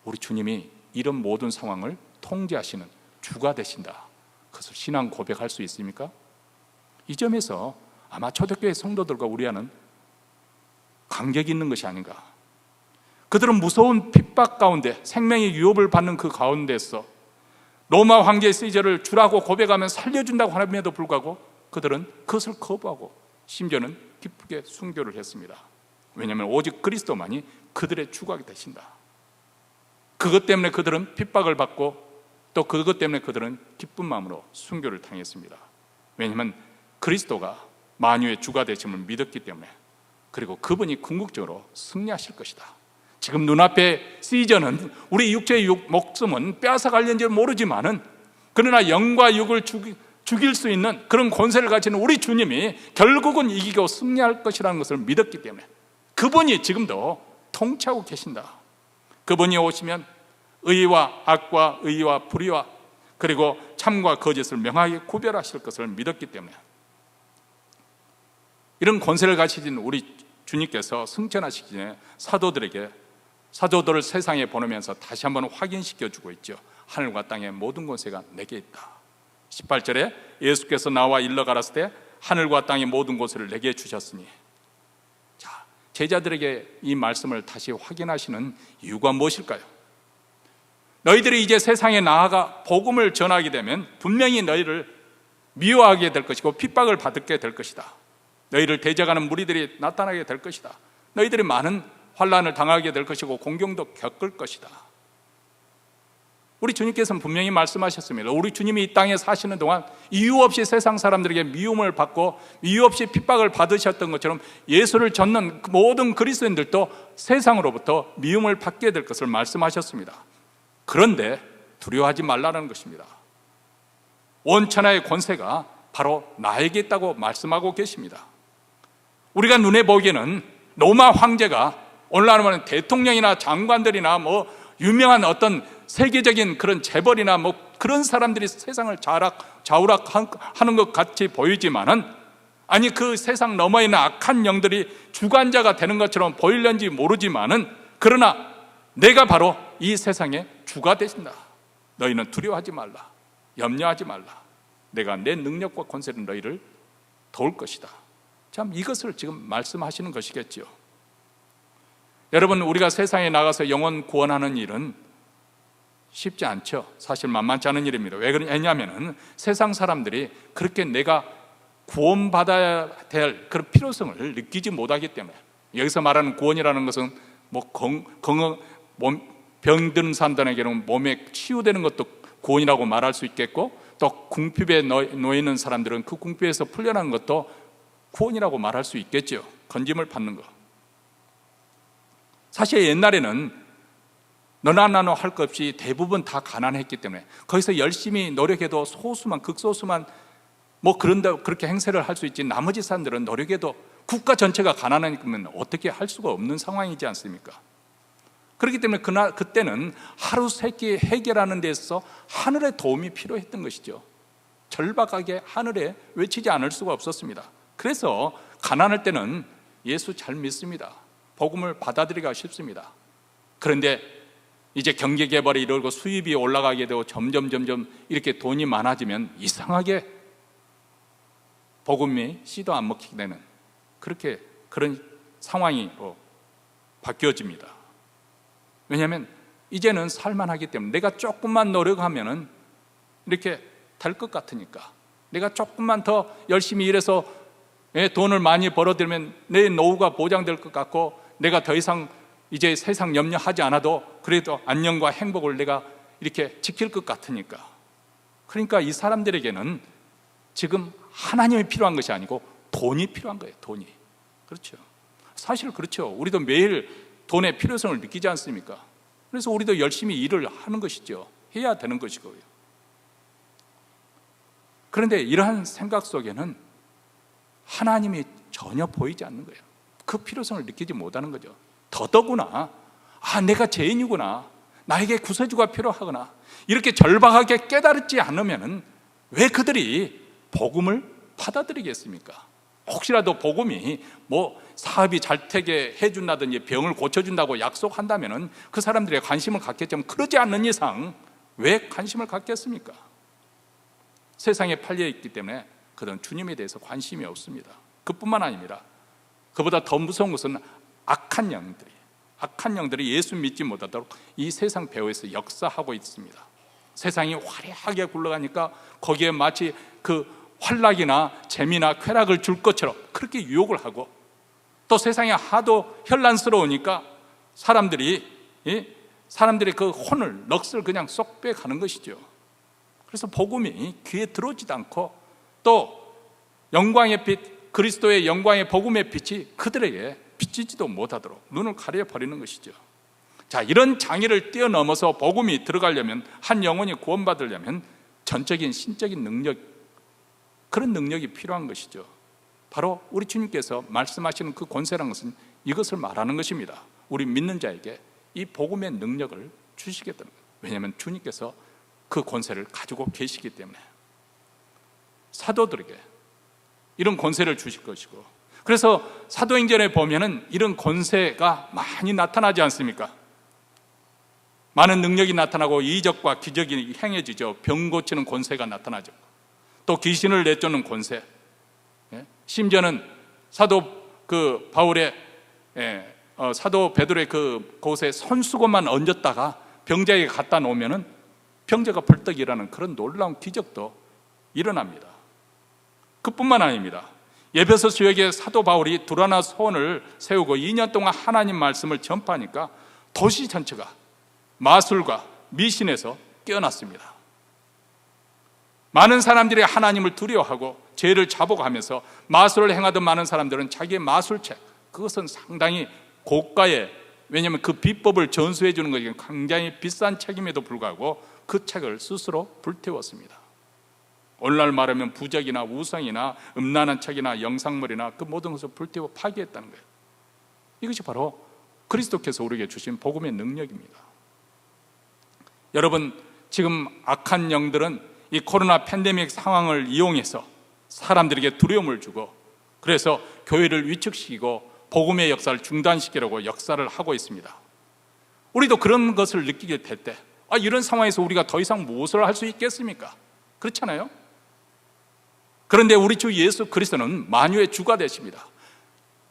우리 주님이 이런 모든 상황을 통제하시는 주가 되신다, 그것을 신앙 고백할 수 있습니까? 이 점에서 아마 초대교회 성도들과 우리와는 간격이 있는 것이 아닌가. 그들은 무서운 핍박 가운데 생명의 유업을 받는 그 가운데서 로마 황제 시저를 주라고 고백하면 살려준다고 하면에도 불구하고 그들은 그것을 거부하고 심지어는 기쁘게 순교를 했습니다. 왜냐하면 오직 그리스도만이 그들의 주가 되신다. 그것 때문에 그들은 핍박을 받고 또 그것 때문에 그들은 기쁜 마음으로 순교를 당했습니다. 왜냐하면 그리스도가 만유의 주가 되심을 믿었기 때문에, 그리고 그분이 궁극적으로 승리하실 것이다. 지금 눈앞에 시저는 우리 육체의 목숨은 빼앗아갈는지 모르지만은 그러나 영과 육을 죽일 수 있는 그런 권세를 가지는 우리 주님이 결국은 이기고 승리할 것이라는 것을 믿었기 때문에 그분이 지금도 통치하고 계신다. 그분이 오시면 의와 악과 의와 불의와 그리고 참과 거짓을 명하게 구별하실 것을 믿었기 때문에 이런 권세를 가지신 우리 주님께서 승천하시기 전에 사도들을 세상에 보내면서 다시 한번 확인시켜주고 있죠. 하늘과 땅의 모든 권세가 내게 있다. 18절에 예수께서 나와 일러 가라사대 때 하늘과 땅의 모든 권세를 내게 주셨으니, 자, 제자들에게 이 말씀을 다시 확인하시는 이유가 무엇일까요? 너희들이 이제 세상에 나아가 복음을 전하게 되면 분명히 너희를 미워하게 될 것이고 핍박을 받게 될 것이다. 너희를 대적하는 무리들이 나타나게 될 것이다. 너희들이 많은 환난을 당하게 될 것이고 공경도 겪을 것이다. 우리 주님께서는 분명히 말씀하셨습니다. 우리 주님이 이 땅에 사시는 동안 이유 없이 세상 사람들에게 미움을 받고 이유 없이 핍박을 받으셨던 것처럼 예수를 전는 모든 그리스도인들도 세상으로부터 미움을 받게 될 것을 말씀하셨습니다. 그런데 두려워하지 말라는 것입니다. 온 천하의 권세가 바로 나에게 있다고 말씀하고 계십니다. 우리가 눈에 보기에는 로마 황제가 오늘날 말하는 대통령이나 장관들이나 유명한 어떤 세계적인 그런 재벌이나 그런 사람들이 세상을 좌우락하는 것 같이 보이지만은, 아니 그 세상 너머에 있는 악한 영들이 주관자가 되는 것처럼 보일는지 모르지만은, 그러나 내가 바로 이 세상의 주가 되신다. 너희는 두려워하지 말라, 염려하지 말라. 내가 내 능력과 권세로 너희를 도울 것이다. 참 이것을 지금 말씀하시는 것이겠죠. 여러분, 우리가 세상에 나가서 영혼 구원하는 일은 쉽지 않죠. 사실 만만치 않은 일입니다. 왜냐하면 세상 사람들이 그렇게 내가 구원받아야 될 그런 필요성을 느끼지 못하기 때문에. 여기서 말하는 구원이라는 것은 병든 사람들에게는 몸에 치유되는 것도 구원이라고 말할 수 있겠고, 또 궁핍에 놓여 있는 사람들은 그 궁핍에서 풀려나는 것도 구원이라고 말할 수 있겠죠. 건짐을 받는 것. 사실 옛날에는 너나 나나 할 것 없이 대부분 다 가난했기 때문에 거기서 열심히 노력해도 소수만, 극소수만 뭐 그렇게 행세를 할 수 있지, 나머지 사람들은 노력해도 국가 전체가 가난하면 어떻게 할 수가 없는 상황이지 않습니까? 그렇기 때문에 그때는 하루 세끼 해결하는 데 있어서 하늘의 도움이 필요했던 것이죠. 절박하게 하늘에 외치지 않을 수가 없었습니다. 그래서 가난할 때는 예수 잘 믿습니다. 복음을 받아들이기가 쉽습니다. 그런데 이제 경제개발이 이루어지고 수입이 올라가게 되고 점점 이렇게 돈이 많아지면 이상하게 복음이 씨도 안 먹히게 되는 그런 상황이 바뀌어집니다. 왜냐하면 이제는 살만하기 때문에 내가 조금만 노력하면 이렇게 될 것 같으니까, 내가 조금만 더 열심히 일해서 돈을 많이 벌어들면 내 노후가 보장될 것 같고, 내가 더 이상 이제 세상 염려하지 않아도 그래도 안녕과 행복을 내가 이렇게 지킬 것 같으니까. 그러니까 이 사람들에게는 지금 하나님이 필요한 것이 아니고 돈이 필요한 거예요. 돈이. 그렇죠. 사실 그렇죠. 우리도 매일 돈의 필요성을 느끼지 않습니까? 그래서 우리도 열심히 일을 하는 것이죠. 해야 되는 것이고요. 그런데 이러한 생각 속에는 하나님이 전혀 보이지 않는 거예요. 그 필요성을 느끼지 못하는 거죠. 더더구나 내가 죄인이구나, 나에게 구세주가 필요하구나, 이렇게 절박하게 깨달지 않으면 왜 그들이 복음을 받아들이겠습니까? 혹시라도 복음이 뭐 사업이 잘 되게 해준다든지 병을 고쳐준다고 약속한다면 그 사람들의 관심을 갖겠지만, 그러지 않는 이상 왜 관심을 갖겠습니까? 세상에 팔려 있기 때문에 그들은 주님에 대해서 관심이 없습니다. 그뿐만 아닙니다. 그보다 더 무서운 것은 악한 영들이 예수 믿지 못하도록 이 세상 배후에서 역사하고 있습니다. 세상이 화려하게 굴러가니까 거기에 마치 그 환락이나 재미나 쾌락을 줄 것처럼 그렇게 유혹을 하고, 또 세상이 하도 현란스러우니까 사람들이 그 혼을, 넋을 그냥 쏙 빼가는 것이죠. 그래서 복음이 귀에 들어오지도 않고, 또 영광의 빛, 그리스도의 영광의 복음의 빛이 그들에게 비치지도 못하도록 눈을 가려버리는 것이죠. 자, 이런 장애를 뛰어넘어서 복음이 들어가려면, 한 영혼이 구원받으려면 전적인 신적인 능력, 그런 능력이 필요한 것이죠. 바로 우리 주님께서 말씀하시는 그 권세라는 것은 이것을 말하는 것입니다. 우리 믿는 자에게 이 복음의 능력을 주시겠다는 거예요. 왜냐하면 주님께서 그 권세를 가지고 계시기 때문에 사도들에게 이런 권세를 주실 것이고, 그래서 사도행전에 보면은 이런 권세가 많이 나타나지 않습니까? 많은 능력이 나타나고 이적과 기적이 행해지죠. 병 고치는 권세가 나타나죠. 또 귀신을 내쫓는 권세, 심지어는 사도 베드로의 그곳에 손수건만 얹었다가 병자에게 갖다 놓으면은 병자가 벌떡 일어나는 그런 놀라운 기적도 일어납니다. 그뿐만 아닙니다. 에베소 지역에 사도 바울이 두라나 소원을 세우고 2년 동안 하나님 말씀을 전파하니까 도시 전체가 마술과 미신에서 깨어났습니다. 많은 사람들이 하나님을 두려워하고 죄를 자복하면서 마술을 행하던 많은 사람들은 자기의 마술책, 그것은 상당히 고가의, 왜냐하면 그 비법을 전수해 주는 것이 굉장히 비싼 책임에도 불구하고 그 책을 스스로 불태웠습니다. 오늘날 말하면 부적이나 우상이나 음란한 책이나 영상물이나 그 모든 것을 불태워 파괴했다는 거예요. 이것이 바로 그리스도께서 우리에게 주신 복음의 능력입니다. 여러분, 지금 악한 영들은 이 코로나 팬데믹 상황을 이용해서 사람들에게 두려움을 주고, 그래서 교회를 위축시키고 복음의 역사를 중단시키려고 역사를 하고 있습니다. 우리도 그런 것을 느끼게 될 때, 이런 상황에서 우리가 더 이상 무엇을 할 수 있겠습니까? 그렇잖아요. 그런데 우리 주 예수 그리스도는 만유의 주가 되십니다.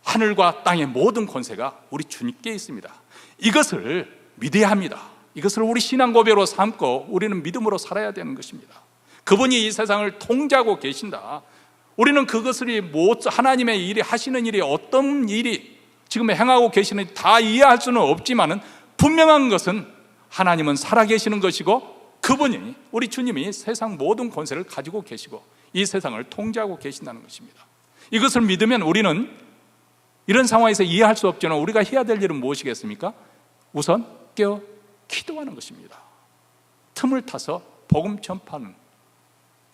하늘과 땅의 모든 권세가 우리 주님께 있습니다. 이것을 믿어야 합니다. 이것을 우리 신앙 고백으로 삼고 우리는 믿음으로 살아야 되는 것입니다. 그분이 이 세상을 통제하고 계신다. 우리는 그것을 하나님의 일이 하시는 일이 어떤 일이 지금 행하고 계시는지 다 이해할 수는 없지만은 분명한 것은 하나님은 살아계시는 것이고, 그분이, 우리 주님이 세상 모든 권세를 가지고 계시고 이 세상을 통제하고 계신다는 것입니다. 이것을 믿으면 우리는 이런 상황에서 이해할 수 없지만 우리가 해야 될 일은 무엇이겠습니까? 우선 깨어 기도하는 것입니다. 틈을 타서 복음 전파하는,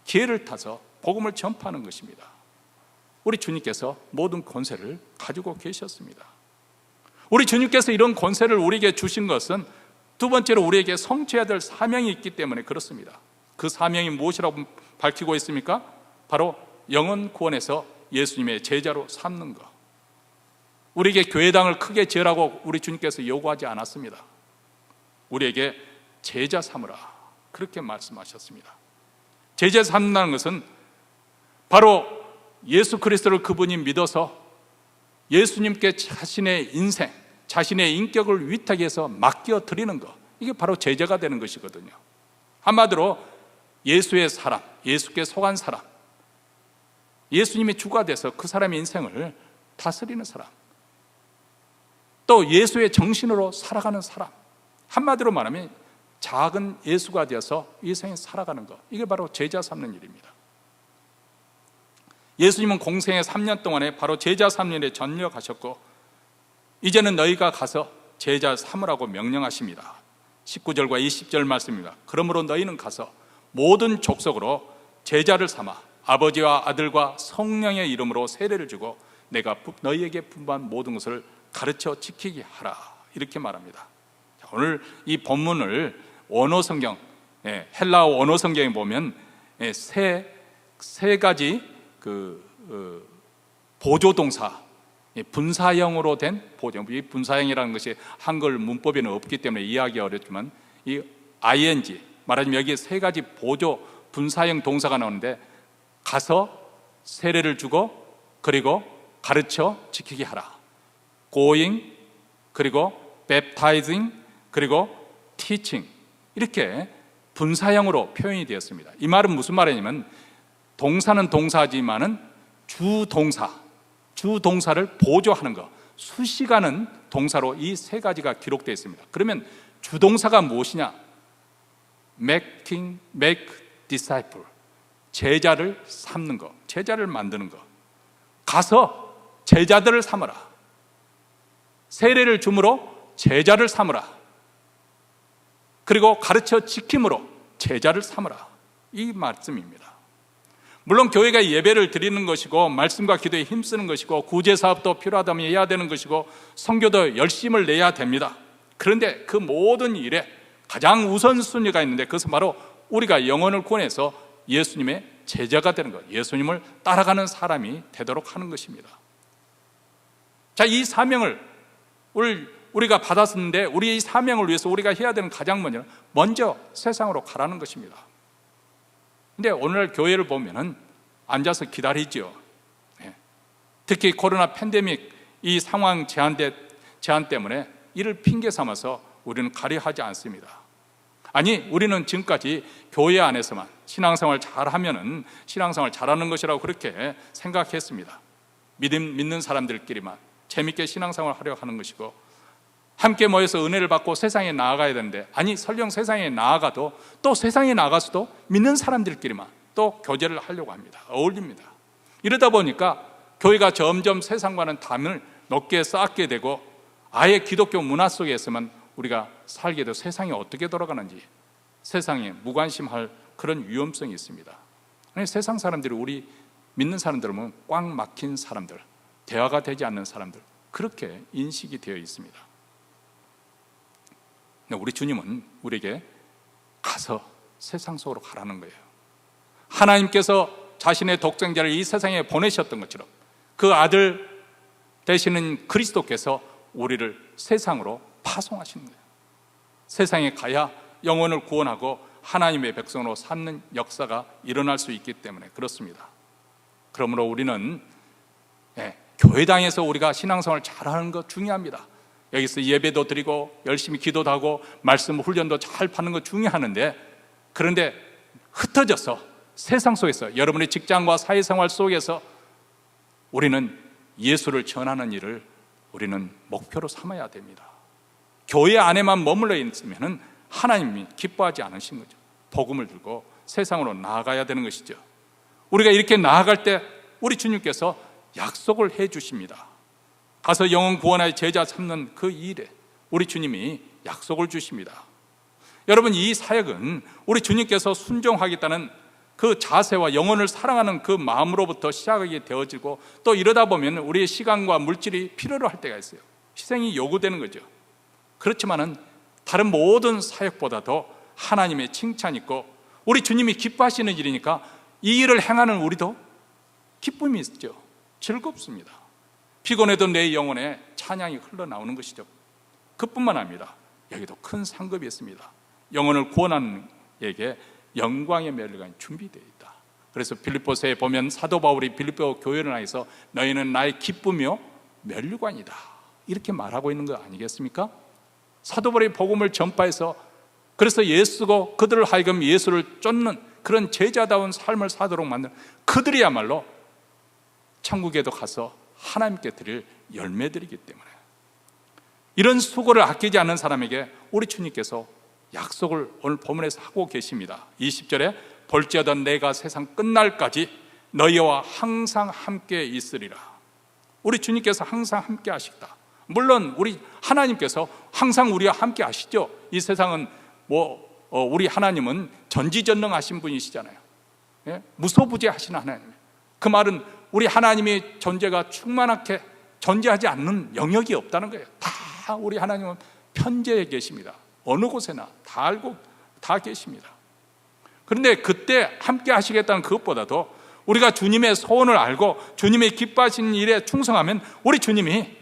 기회를 타서 복음을 전파하는 것입니다. 우리 주님께서 모든 권세를 가지고 계셨습니다. 우리 주님께서 이런 권세를 우리에게 주신 것은 두 번째로 우리에게 성취해야 될 사명이 있기 때문에 그렇습니다. 그 사명이 무엇이라고 밝히고 있습니까? 바로 영혼 구원에서 예수님의 제자로 삼는 것. 우리에게 교회당을 크게 지으라고 우리 주님께서 요구하지 않았습니다. 우리에게 제자 삼으라, 그렇게 말씀하셨습니다. 제자 삼는다는 것은 바로 예수 그리스도를 그분이 믿어서 예수님께 자신의 인생, 자신의 인격을 위탁해서 맡겨드리는 것, 이게 바로 제자가 되는 것이거든요. 한마디로 예수의 사람, 예수께 속한 사람, 예수님이 주가 돼서 그 사람의 인생을 다스리는 사람, 또 예수의 정신으로 살아가는 사람, 한마디로 말하면 작은 예수가 되어서 이 생에 살아가는 것, 이게 바로 제자 삼는 일입니다. 예수님은 공생의 3년 동안에 바로 제자 삼는 일에 전력하셨고, 이제는 너희가 가서 제자 삼으라고 명령하십니다. 19절과 20절 말씀입니다. 그러므로 너희는 가서 모든 족속으로 제자를 삼아 아버지와 아들과 성령의 이름으로 세례를 주고 내가 너희에게 분부한 모든 것을 가르쳐 지키게 하라, 이렇게 말합니다. 오늘 이 본문을 원어 성경, 헬라어 원어 성경에 보면 세 가지 보조 동사, 분사형으로 된 보조. 이 분사형이라는 것이 한글 문법에는 없기 때문에 이해하기 어렵지만, 이 ing, 말하자면 여기에 세 가지 보조 분사형 동사가 나오는데, 가서 세례를 주고 그리고 가르쳐 지키게 하라, going, 그리고 baptizing, 그리고 teaching, 이렇게 분사형으로 표현이 되었습니다. 이 말은 무슨 말이냐면, 동사는 동사지만은 주동사를 보조하는 것, 수식하는 동사로 이 세 가지가 기록되어 있습니다. 그러면 주동사가 무엇이냐? make disciple, 제자를 삼는 것, 제자를 만드는 것. 가서 제자들을 삼으라, 세례를 줌으로 제자를 삼으라, 그리고 가르쳐 지킴으로 제자를 삼으라, 이 말씀입니다. 물론 교회가 예배를 드리는 것이고 말씀과 기도에 힘쓰는 것이고 구제사업도 필요하다면 해야 되는 것이고 선교도 열심을 내야 됩니다. 그런데 그 모든 일에 가장 우선순위가 있는데, 그것은 바로 우리가 영혼을 구원해서 예수님의 제자가 되는 것, 예수님을 따라가는 사람이 되도록 하는 것입니다. 자, 이 사명을 우리가 받았는데, 우리의 사명을 위해서 우리가 해야 되는 가장 먼저 세상으로 가라는 것입니다. 근데 오늘 교회를 보면은 앉아서 기다리죠. 특히 코로나 팬데믹 이 상황 제한 때문에 이를 핑계 삼아서 우리는 가려하지 않습니다. 아니, 우리는 지금까지 교회 안에서만 신앙생활 잘하면은 신앙생활 잘하는 것이라고 그렇게 생각했습니다. 믿는 사람들끼리만 재밌게 신앙생활 하려고 하는 것이고, 함께 모여서 은혜를 받고 세상에 나아가야 되는데, 아니, 설령 세상에 나아가도 또 세상에 나가서도 믿는 사람들끼리만 또 교제를 하려고 합니다. 어울립니다. 이러다 보니까 교회가 점점 세상과는 담을 높게 쌓게 되고, 아예 기독교 문화 속에서만 우리가 살게 되고 세상이 어떻게 돌아가는지 세상에 무관심할 그런 위험성이 있습니다. 아니, 세상 사람들이 우리 믿는 사람들을 보면 꽉 막힌 사람들, 대화가 되지 않는 사람들, 그렇게 인식이 되어 있습니다. 우리 주님은 우리에게 가서 세상 속으로 가라는 거예요. 하나님께서 자신의 독생자를 이 세상에 보내셨던 것처럼 그 아들 되시는 그리스도께서 우리를 세상으로 파송하시는 거예요. 세상에 가야 영혼을 구원하고 하나님의 백성으로 삼는 역사가 일어날 수 있기 때문에 그렇습니다. 그러므로 우리는 교회당에서 우리가 신앙생활 잘하는 것 중요합니다. 여기서 예배도 드리고 열심히 기도도 하고 말씀 훈련도 잘 받는 거 중요하는데, 그런데 흩어져서 세상 속에서 여러분의 직장과 사회생활 속에서 우리는 예수를 전하는 일을 우리는 목표로 삼아야 됩니다. 교회 안에만 머물러 있으면 하나님이 기뻐하지 않으신 거죠. 복음을 들고 세상으로 나아가야 되는 것이죠. 우리가 이렇게 나아갈 때 우리 주님께서 약속을 해 주십니다. 가서 영혼 구원하여 제자 삼는 그 일에 우리 주님이 약속을 주십니다. 여러분, 이 사역은 우리 주님께서 순종하겠다는 그 자세와 영혼을 사랑하는 그 마음으로부터 시작하게 되어지고, 또 이러다 보면 우리의 시간과 물질이 필요로 할 때가 있어요. 희생이 요구되는 거죠. 그렇지만은 다른 모든 사역보다도 하나님의 칭찬이 있고 우리 주님이 기뻐하시는 일이니까 이 일을 행하는 우리도 기쁨이 있죠. 즐겁습니다. 피곤해도 내 영혼에 찬양이 흘러나오는 것이죠. 그뿐만 아니라 여기도 큰 상급이 있습니다. 영혼을 구원하는 에게 영광의 멸류관이 준비되어 있다. 그래서 빌립보서에 보면 사도 바울이 빌립보 교회를 향해서 너희는 나의 기쁨이요 멸류관이다 이렇게 말하고 있는 거 아니겠습니까? 사도 바울이 복음을 전파해서 그래서 예수고 그들을 하여금 예수를 쫓는 그런 제자다운 삶을 사도록 만든 그들이야말로 천국에도 가서 하나님께 드릴 열매들이기 때문에 이런 수고를 아끼지 않는 사람에게 우리 주님께서 약속을 오늘 본문에서 하고 계십니다. 20절에 볼지어다 내가 세상 끝날까지 너희와 항상 함께 있으리라. 우리 주님께서 항상 함께 하시다. 물론 우리 하나님께서 항상 우리와 함께 하시죠. 이 세상은 우리 하나님은 전지전능하신 분이시잖아요. 예? 무소부재하신 하나님. 그 말은 우리 하나님의 존재가 충만하게 존재하지 않는 영역이 없다는 거예요. 다 우리 하나님은 편재해 계십니다. 어느 곳에나 다 알고 다 계십니다. 그런데 그때 함께 하시겠다는 그것보다도 우리가 주님의 소원을 알고 주님의 기뻐하시는 일에 충성하면 우리 주님이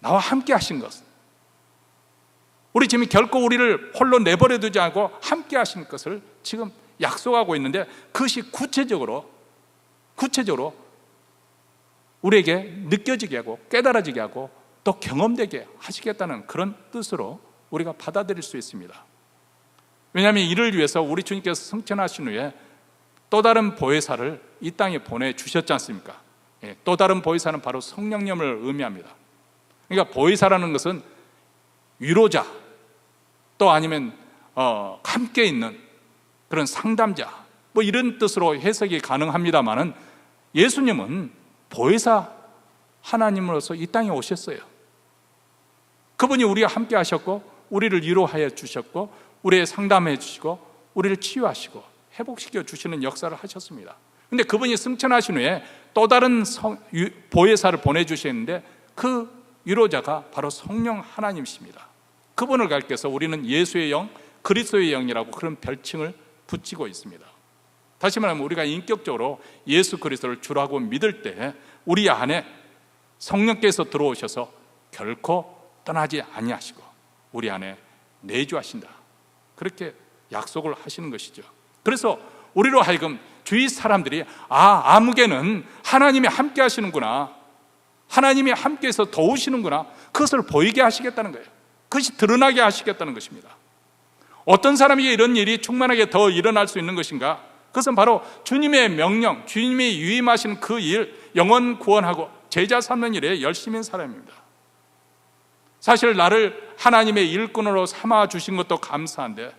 나와 함께 하신 것, 우리 주님이 결코 우리를 홀로 내버려 두지 않고 함께 하신 것을 지금 약속하고 있는데 그것이 구체적으로 우리에게 느껴지게 하고 깨달아지게 하고 또 경험되게 하시겠다는 그런 뜻으로 우리가 받아들일 수 있습니다. 왜냐하면 이를 위해서 우리 주님께서 승천하신 후에 또 다른 보혜사를 이 땅에 보내주셨지 않습니까? 또 다른 보혜사는 바로 성령님을 의미합니다. 그러니까 보혜사라는 것은 위로자, 또 아니면 함께 있는 그런 상담자, 뭐 이런 뜻으로 해석이 가능합니다만은 예수님은 보혜사 하나님으로서 이 땅에 오셨어요. 그분이 우리와 함께 하셨고 우리를 위로하여 주셨고 우리의 상담해 주시고 우리를 치유하시고 회복시켜 주시는 역사를 하셨습니다. 그런데 그분이 승천하신 후에 또 다른 보혜사를 보내주셨는데 그 위로자가 바로 성령 하나님이십니다. 그분을 가리켜서 우리는 예수의 영, 그리스도의 영이라고 그런 별칭을 붙이고 있습니다. 다시 말하면 우리가 인격적으로 예수 그리스도를 주라고 믿을 때 우리 안에 성령께서 들어오셔서 결코 떠나지 아니하시고 우리 안에 내주하신다, 그렇게 약속을 하시는 것이죠. 그래서 우리로 하여금 주위 사람들이 아무개는 하나님이 함께 하시는구나, 하나님이 함께해서 도우시는구나, 그것을 보이게 하시겠다는 거예요. 그것이 드러나게 하시겠다는 것입니다. 어떤 사람에게 이런 일이 충만하게 더 일어날 수 있는 것인가? 그것은 바로 주님의 명령, 주님이 유임하신 그 일, 영혼 구원하고 제자 삼는 일에 열심인 사람입니다. 사실 나를 하나님의 일꾼으로 삼아 주신 것도 감사한데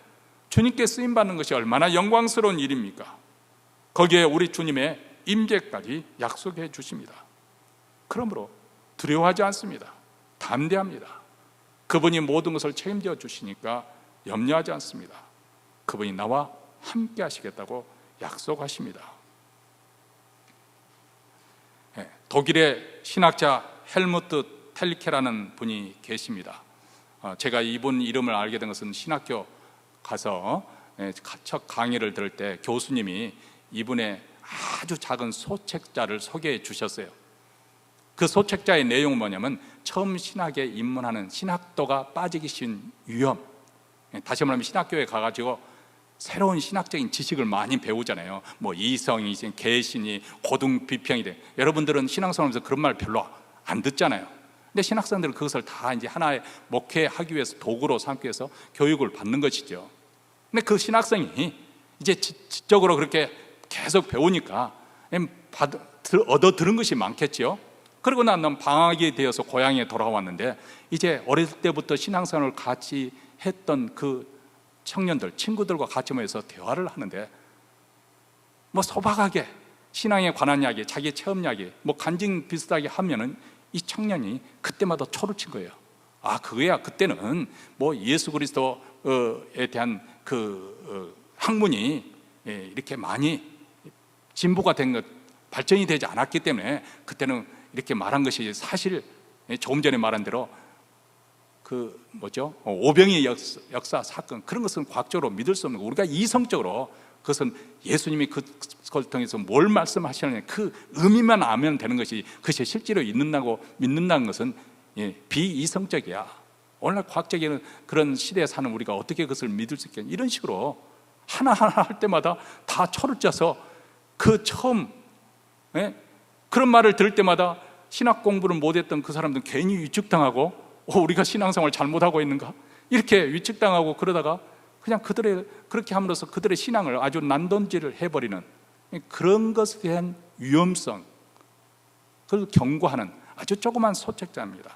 주님께 쓰임받는 것이 얼마나 영광스러운 일입니까? 거기에 우리 주님의 임재까지 약속해 주십니다. 그러므로 두려워하지 않습니다. 담대합니다. 그분이 모든 것을 책임져 주시니까 염려하지 않습니다. 그분이 나와 함께 하시겠다고 약속하십니다. 독일의 신학자 헬무트 텔리케라는 분이 계십니다. 제가 이분 이름을 알게 된 것은 신학교 가서 첫 강의를 들을 때 교수님이 이분의 아주 작은 소책자를 소개해 주셨어요. 그 소책자의 내용은 뭐냐면 처음 신학에 입문하는 신학도가 빠지기 쉬운 위험, 다시 말하면 신학교에 가가지고 새로운 신학적인 지식을 많이 배우잖아요. 뭐 이성이, 개신이, 고등 비평이 돼. 여러분들은 신앙생활하면서 그런 말 별로 안 듣잖아요. 근데 신학생들은 그것을 다 이제 하나의 목회하기 위해서 도구로 삼기 위해서 교육을 받는 것이죠. 근데 그 신학생이 이제 지적으로 그렇게 계속 배우니까 얻어 들은 것이 많겠죠. 그러고 난 방학이 되어서 고향에 돌아왔는데 이제 어렸을 때부터 신앙생활을 같이 했던 그 청년들, 친구들과 같이 모여서 대화를 하는데 뭐 소박하게 신앙에 관한 이야기, 자기 체험 이야기, 뭐 간증 비슷하게 하면은 이 청년이 그때마다 초를 친 거예요. 그거야, 그때는 뭐 예수 그리스도 그에 대한 학문이 이렇게 많이 진보가 된 것, 발전이 되지 않았기 때문에 그때는 이렇게 말한 것이 사실, 조금 전에 말한 대로 오병이의 역사 사건, 그런 것은 과학적으로 믿을 수 없는 거. 우리가 이성적으로 그것은 예수님이 그걸 통해서 뭘 말씀하시느냐, 그 의미만 알면 되는 것이, 그것이 실제로 믿는다는 것은 비이성적이야. 오늘날 과학적인 그런 시대에 사는 우리가 어떻게 그것을 믿을 수 있겠냐, 이런 식으로 하나하나 할 때마다 다 초를 짜서 처음 그런 말을 들을 때마다 신학 공부를 못했던 그 사람들은 괜히 위축당하고, 우리가 신앙생활 잘못하고 있는가, 이렇게 위축당하고, 그러다가 그냥 그렇게 함으로써 그들의 신앙을 아주 난던질을 해버리는 그런 것에 대한 위험성, 그걸 경고하는 아주 조그만 소책자입니다.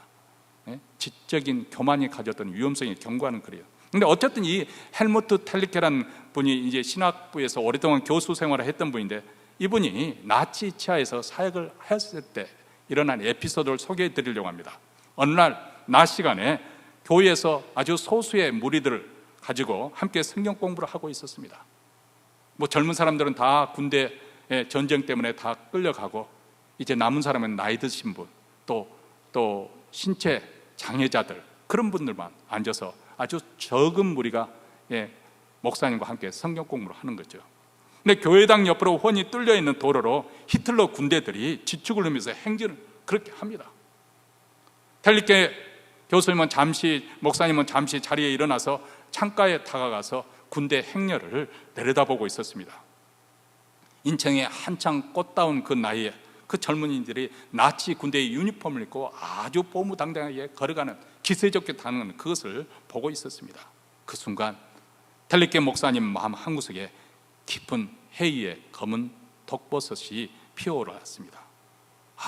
지적인 교만이 가졌던 위험성에 경고하는 글이에요. 근데 어쨌든 이 헬무트 텔리케라는 분이 이제 신학부에서 오랫동안 교수 생활을 했던 분인데, 이분이 나치 치하에서 사역을 했을 때 일어난 에피소드를 소개해 드리려고 합니다. 어느 날 낮 시간에 교회에서 아주 소수의 무리들을 가지고 함께 성경 공부를 하고 있었습니다. 젊은 사람들은 다 군대 전쟁 때문에 다 끌려가고, 이제 남은 사람은 나이 드신 분, 또 신체 장애자들, 그런 분들만 앉아서 아주 적은 무리가 목사님과 함께 성경 공부를 하는 거죠. 근데 교회당 옆으로 훤히 뚫려 있는 도로로 히틀러 군대들이 지축을 흐르면서 행진을 그렇게 합니다. 텔리케 목사님은 잠시 자리에 일어나서 창가에 다가가서 군대 행렬을 내려다보고 있었습니다. 인천에 한창 꽃다운 그 나이에 그 젊은이들이 나치 군대의 유니폼을 입고 아주 보무당당하게 걸어가는, 기세좋게 다니는 그것을 보고 있었습니다. 그 순간 텔리케 목사님 마음 한구석에 깊은 회의의 검은 독버섯이 피어올랐습니다.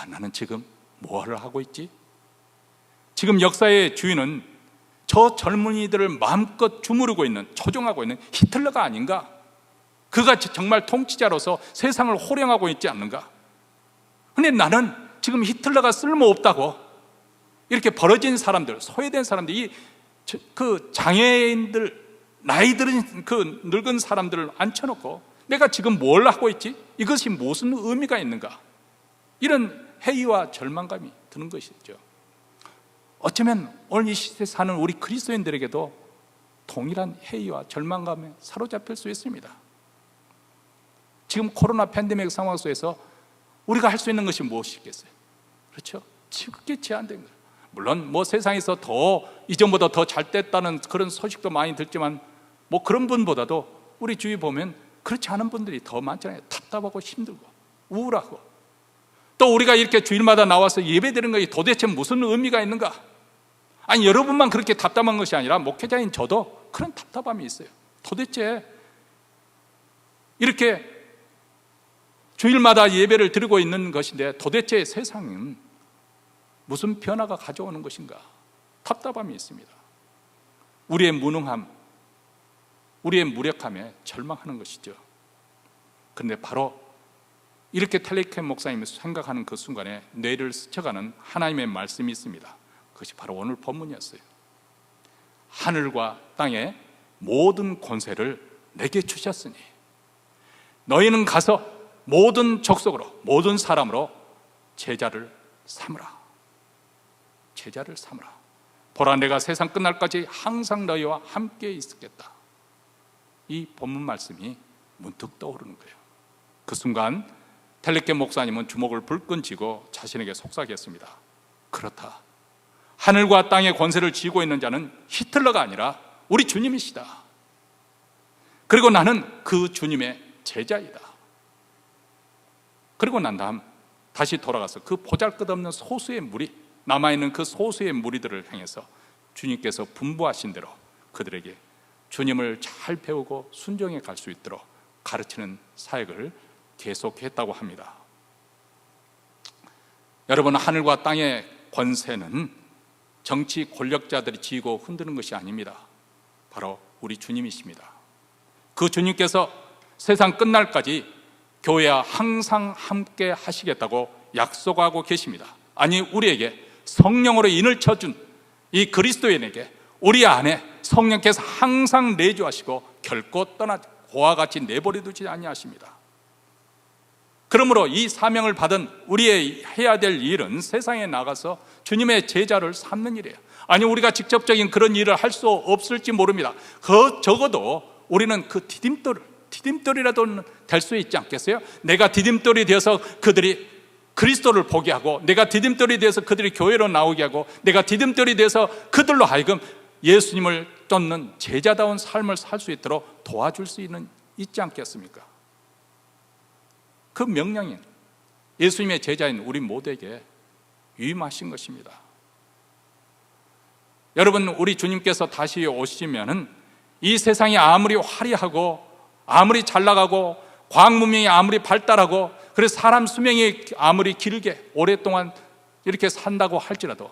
나는 지금 뭐를 하고 있지? 지금 역사의 주인은 저 젊은이들을 마음껏 주무르고 있는, 초종하고 있는 히틀러가 아닌가? 그가 정말 통치자로서 세상을 호령하고 있지 않는가? 근데 나는 지금 히틀러가 쓸모없다고, 이렇게 벌어진 사람들, 소외된 사람들, 그 장애인들, 나이 들은 그 늙은 사람들을 앉혀놓고 내가 지금 뭘 하고 있지? 이것이 무슨 의미가 있는가? 이런 회의와 절망감이 드는 것이죠. 어쩌면 오늘 이 시대에 사는 우리 그리스도인들에게도 동일한 회의와 절망감에 사로잡힐 수 있습니다. 지금 코로나 팬데믹 상황 속에서 우리가 할 수 있는 것이 무엇이겠어요? 그렇죠? 지극히 제한된 거예요. 물론 세상에서 이전보다 더 잘 됐다는 그런 소식도 많이 듣지만, 그런 분보다도 우리 주위 보면 그렇지 않은 분들이 더 많잖아요. 답답하고 힘들고 우울하고, 또 우리가 이렇게 주일마다 나와서 예배드리는 것이 도대체 무슨 의미가 있는가? 아니, 여러분만 그렇게 답답한 것이 아니라 목회자인 저도 그런 답답함이 있어요. 도대체 이렇게 주일마다 예배를 드리고 있는 것인데 도대체 세상은 무슨 변화가 가져오는 것인가? 답답함이 있습니다. 우리의 무능함, 우리의 무력함에 절망하는 것이죠. 그런데 바로 이렇게 텔리케 목사님이 생각하는 그 순간에 뇌를 스쳐가는 하나님의 말씀이 있습니다. 그것이 바로 오늘 본문이었어요. 하늘과 땅의 모든 권세를 내게 주셨으니 너희는 가서 모든 족속으로, 모든 사람으로 제자를 삼으라. 제자를 삼으라. 보라, 내가 세상 끝날까지 항상 너희와 함께 있겠다. 이 본문 말씀이 문득 떠오르는 거예요. 그 순간 텔리케 목사님은 주먹을 불끈 쥐고 자신에게 속삭였습니다. 그렇다. 하늘과 땅의 권세를 쥐고 있는 자는 히틀러가 아니라 우리 주님이시다. 그리고 나는 그 주님의 제자이다. 그리고 난 다음 다시 돌아가서 그 보잘것없는 소수의 무리, 남아있는 그 소수의 무리들을 향해서 주님께서 분부하신 대로 그들에게 주님을 잘 배우고 순종해 갈 수 있도록 가르치는 사역을 계속했다고 합니다. 여러분, 하늘과 땅의 권세는 정치 권력자들이 쥐고 흔드는 것이 아닙니다. 바로 우리 주님이십니다. 그 주님께서 세상 끝날까지 교회와 항상 함께 하시겠다고 약속하고 계십니다. 아니, 우리에게 성령으로 인을 쳐준 이 그리스도인에게 우리 안에 성령께서 항상 내주하시고 결코 고와 같이 내버려 두지 아니하십니다. 그러므로 이 사명을 받은 우리의 해야 될 일은 세상에 나가서 주님의 제자를 삼는 일이에요. 아니, 우리가 직접적인 그런 일을 할 수 없을지 모릅니다. 적어도 우리는 그 디딤돌이라도 될 수 있지 않겠어요? 내가 디딤돌이 되어서 그들이 그리스도를 보게 하고, 내가 디딤돌이 되어서 그들이 교회로 나오게 하고, 내가 디딤돌이 되어서 그들로 하여금 예수님을 쫓는 제자다운 삶을 살 수 있도록 도와줄 수 있지 않겠습니까? 그 명령인 예수님의 제자인 우리 모두에게 위임하신 것입니다. 여러분, 우리 주님께서 다시 오시면은 이 세상이 아무리 화려하고 아무리 잘 나가고 과학 문명이 아무리 발달하고 그래서 사람 수명이 아무리 길게 오랫동안 이렇게 산다고 할지라도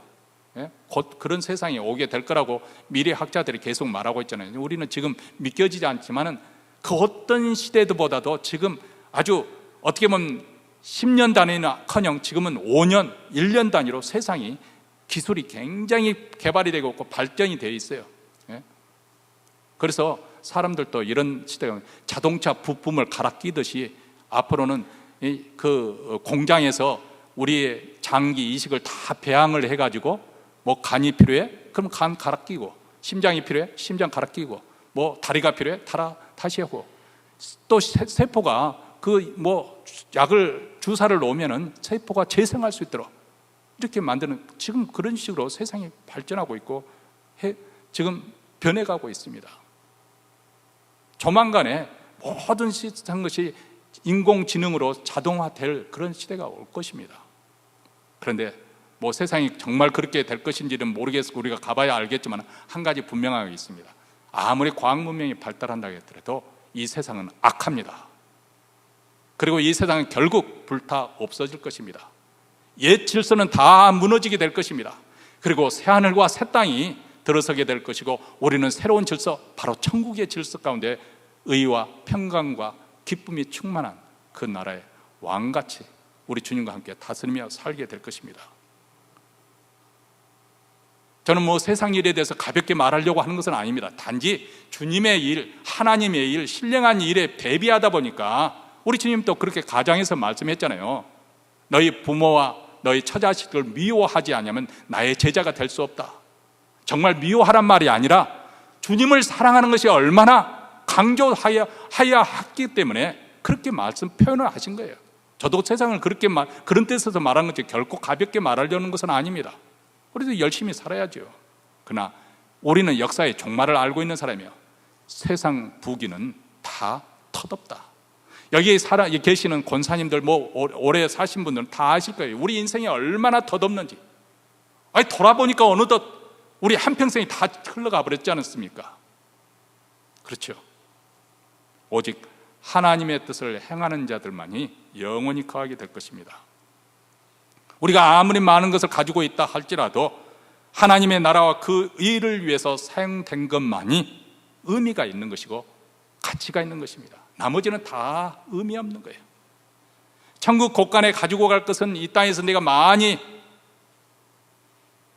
곧 그런 세상이 오게 될 거라고 미래학자들이 계속 말하고 있잖아요. 우리는 지금 믿겨지지 않지만은 그 어떤 시대보다도 지금 아주 어떻게 보면 10년 단위나커녕 지금은 5년, 1년 단위로 세상이 기술이 굉장히 개발이 되고 있고 발전이 되어 있어요. 그래서 사람들도 이런 시대가 자동차 부품을 갈아 끼듯이 앞으로는 그 공장에서 우리의 장기 이식을 다 배양을 해가지고 뭐 간이 필요해? 그럼 간 갈아 끼고, 심장이 필요해? 심장 갈아 끼고, 뭐 다리가 필요해? 다시 하고, 또 세포가 그 뭐 약을 주사를 놓으면은 세포가 재생할 수 있도록 이렇게 만드는, 지금 그런 식으로 세상이 발전하고 있고 지금 변해가고 있습니다. 조만간에 모든 것이 인공지능으로 자동화될 그런 시대가 올 것입니다. 그런데 뭐 세상이 정말 그렇게 될 것인지는 모르겠고 우리가 가봐야 알겠지만 한 가지 분명하게 있습니다. 아무리 과학 문명이 발달한다고 했더라도 이 세상은 악합니다. 그리고 이 세상은 결국 불타 없어질 것입니다. 옛 질서는 다 무너지게 될 것입니다. 그리고 새하늘과 새 땅이 들어서게 될 것이고 우리는 새로운 질서, 바로 천국의 질서 가운데 의와 평강과 기쁨이 충만한 그 나라의 왕같이 우리 주님과 함께 다스리며 살게 될 것입니다. 저는 뭐 세상 일에 대해서 가볍게 말하려고 하는 것은 아닙니다. 단지 주님의 일, 하나님의 일, 신령한 일에 대비하다 보니까 우리 주님도 그렇게 가정에서 말씀했잖아요. 너희 부모와 너희 처자식을 미워하지 않으면 나의 제자가 될 수 없다. 정말 미워하란 말이 아니라 주님을 사랑하는 것이 얼마나 강조하여야 했기 때문에 그렇게 표현을 하신 거예요. 저도 세상을 그런 뜻에서 말한 거지 결코 가볍게 말하려는 것은 아닙니다. 우리도 열심히 살아야죠. 그러나 우리는 역사의 종말을 알고 있는 사람이에요. 세상 부귀는 다 터덥다. 여기 계시는 권사님들, 뭐 오래 사신 분들은 다 아실 거예요. 우리 인생이 얼마나 덧없는지. 아니, 돌아보니까 어느덧 우리 한평생이 다 흘러가 버렸지 않습니까? 그렇죠. 오직 하나님의 뜻을 행하는 자들만이 영원히 거하게 될 것입니다. 우리가 아무리 많은 것을 가지고 있다 할지라도 하나님의 나라와 그 일을 위해서 사용된 것만이 의미가 있는 것이고 가치가 있는 것입니다. 나머지는 다 의미 없는 거예요. 천국 곳간에 가지고 갈 것은 이 땅에서 내가 많이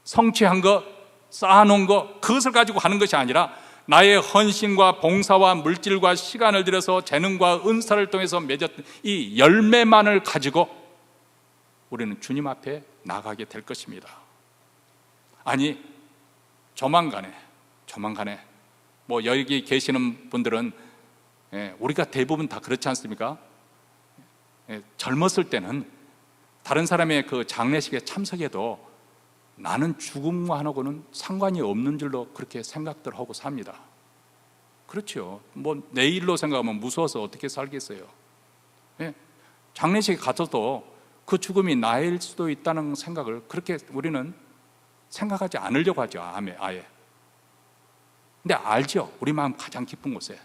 성취한 것, 쌓아놓은 것, 그것을 가지고 가는 것이 아니라 나의 헌신과 봉사와 물질과 시간을 들여서 재능과 은사를 통해서 맺었던 이 열매만을 가지고 우리는 주님 앞에 나가게 될 것입니다. 아니, 조만간에 뭐 여기 계시는 분들은 우리가 대부분 다 그렇지 않습니까? 젊었을 때는 다른 사람의 그 장례식에 참석해도 나는 죽음과는 상관이 없는 줄로 그렇게 생각들 하고 삽니다. 그렇죠. 뭐 내일로 생각하면 무서워서 어떻게 살겠어요. 장례식에 가서도 그 죽음이 나일 수도 있다는 생각을 그렇게 우리는 생각하지 않으려고 하죠. 아예. 근데 알죠. 우리 마음 가장 깊은 곳에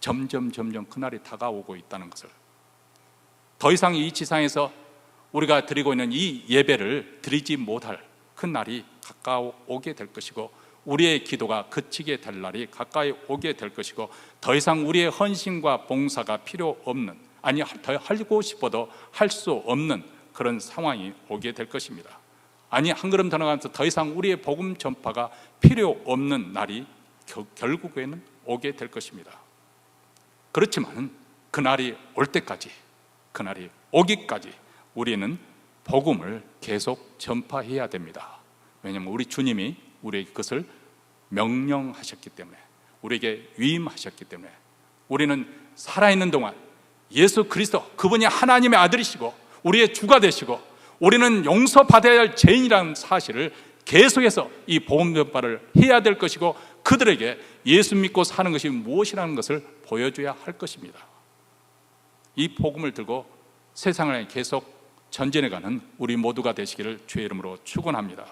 점점 그날이 다가오고 있다는 것을. 더 이상 이 지상에서 우리가 드리고 있는 이 예배를 드리지 못할 그 날이 가까워오게 될 것이고 우리의 기도가 그치게 될 날이 가까이 오게 될 것이고 더 이상 우리의 헌신과 봉사가 필요 없는, 아니 더 하고 싶어도 할 수 없는 그런 상황이 오게 될 것입니다. 아니 한 걸음 더 나가면서 더 이상 우리의 복음 전파가 필요 없는 날이 결국에는 오게 될 것입니다. 그렇지만 그날이 올 때까지, 그날이 오기까지 우리는 복음을 계속 전파해야 됩니다. 왜냐하면 우리 주님이 우리에게 그것을 명령하셨기 때문에, 우리에게 위임하셨기 때문에, 우리는 살아있는 동안 예수 그리스도, 그분이 하나님의 아들이시고 우리의 주가 되시고 우리는 용서받아야 할 죄인이라는 사실을 계속해서 이 복음 전파를 해야 될 것이고, 그들에게 예수 믿고 사는 것이 무엇이라는 것을 보여줘야 할 것입니다. 이 복음을 들고 세상을 향해 계속 전진해가는 우리 모두가 되시기를 주의 이름으로 축원합니다.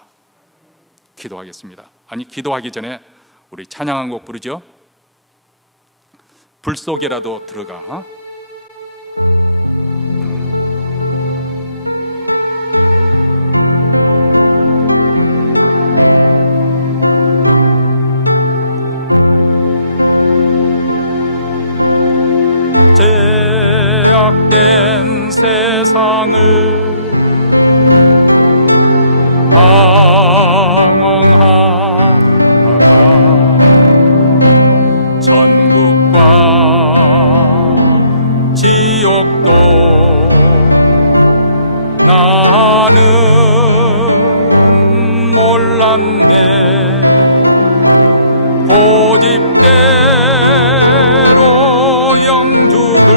기도하겠습니다. 아니, 기도하기 전에 우리 찬양 한 곡 부르죠. 불 속에라도 들어가. 죄악된 세상을 방황하다가 천국과 지옥도 나는 몰랐네. 고집대로 영죽을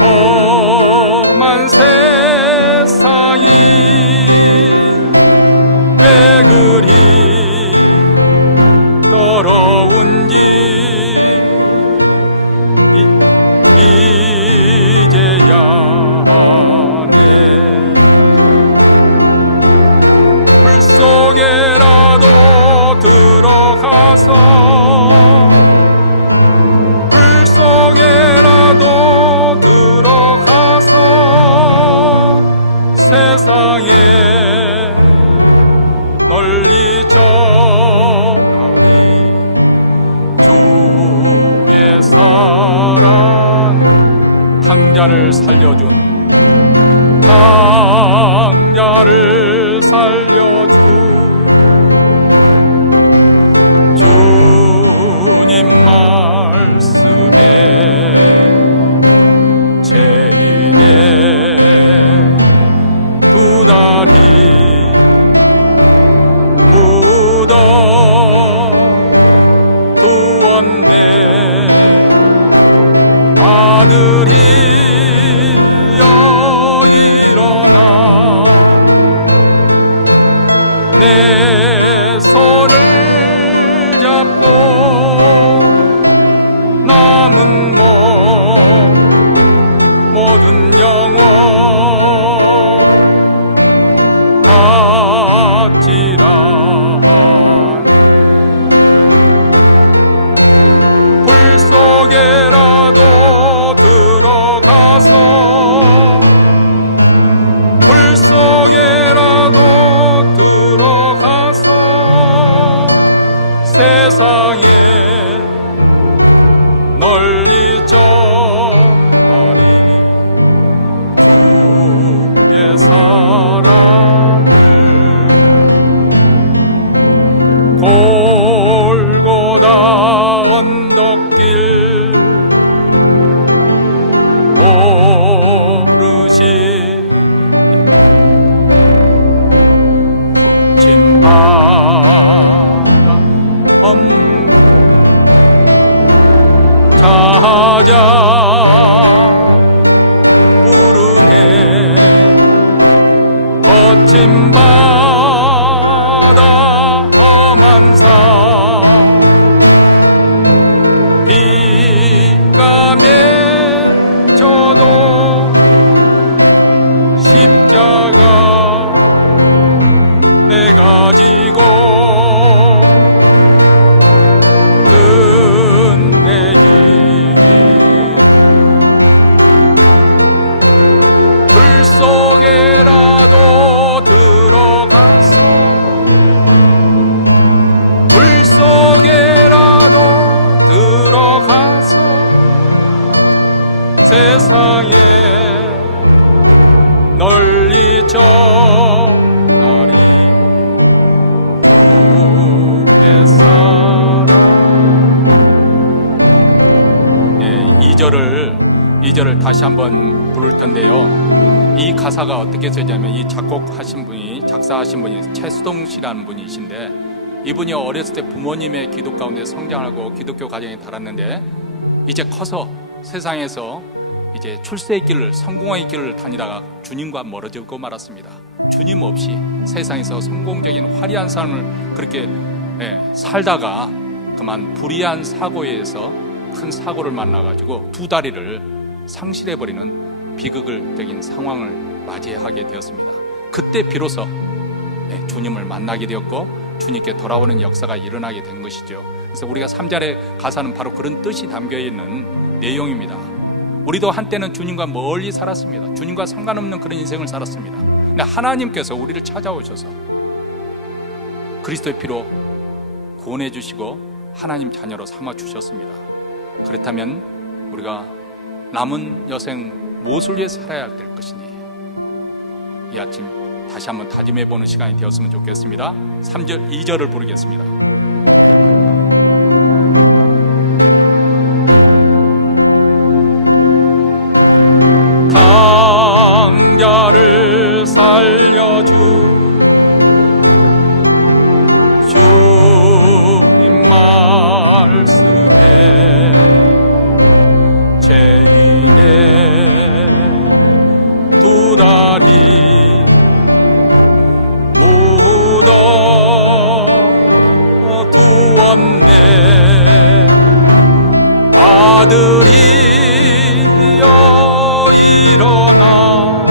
험한 세상이 왜 그리 더러운지 이제야 아네. 불 속에라도 들어가서, 불 속에라도 들어가서 세상에 널리 전하리. 주의 사랑, 탕자를 살려준, 탕자를 살려준 주님 말씀에 죄인의 두 다리 묻어 두었네. 아들이여 일어나 내 손을 잡고 남은 모든 영혼 바치라. 불 속에라도 들어가서, 불 속에라도 들어가서 세상에 널리 전하리. 주의 사랑을 골고다 언덕길 오르시 거친 바다 찾아 부르네. 거친 바다 험한 산 비가 맺혀도 십자가 내가 지고 불 속에라도 들어가서, 불 속에라도 들어가서 세상에 널리 전하리 주의 사랑. 2절을 다시 한번 부를 텐데요, 이 가사가 어떻게 쓰냐면, 이 작사하신 분이 최수동 씨라는 분이신데, 이분이 어렸을 때 부모님의 기도 가운데 성장하고 기독교 가정에 달았는데, 이제 커서 세상에서 이제 출세의 길을, 성공의 길을 다니다가 주님과 멀어지고 말았습니다. 주님 없이 세상에서 성공적인 화려한 삶을 그렇게 살다가 그만 불의한 사고에 의해서 큰 사고를 만나가지고 두 다리를 상실해버리는 비극적인 상황을 맞이하게 되었습니다. 그때 비로소 주님을 만나게 되었고 주님께 돌아오는 역사가 일어나게 된 것이죠. 그래서 우리가 3절의 가사는 바로 그런 뜻이 담겨있는 내용입니다. 우리도 한때는 주님과 멀리 살았습니다. 주님과 상관없는 그런 인생을 살았습니다. 근데 하나님께서 우리를 찾아오셔서 그리스도의 피로 구원해 주시고 하나님 자녀로 삼아 주셨습니다. 그렇다면 우리가 남은 여생 무엇을 위해 살아야 될 것인지 이 아침 다시 한번 다짐해 보는 시간이 되었으면 좋겠습니다. 3절, 2절을 부르겠습니다. 당자를 살려주 주님 말씀에 죄인의 두 다리 묻어 두었네. 아들이여 일어나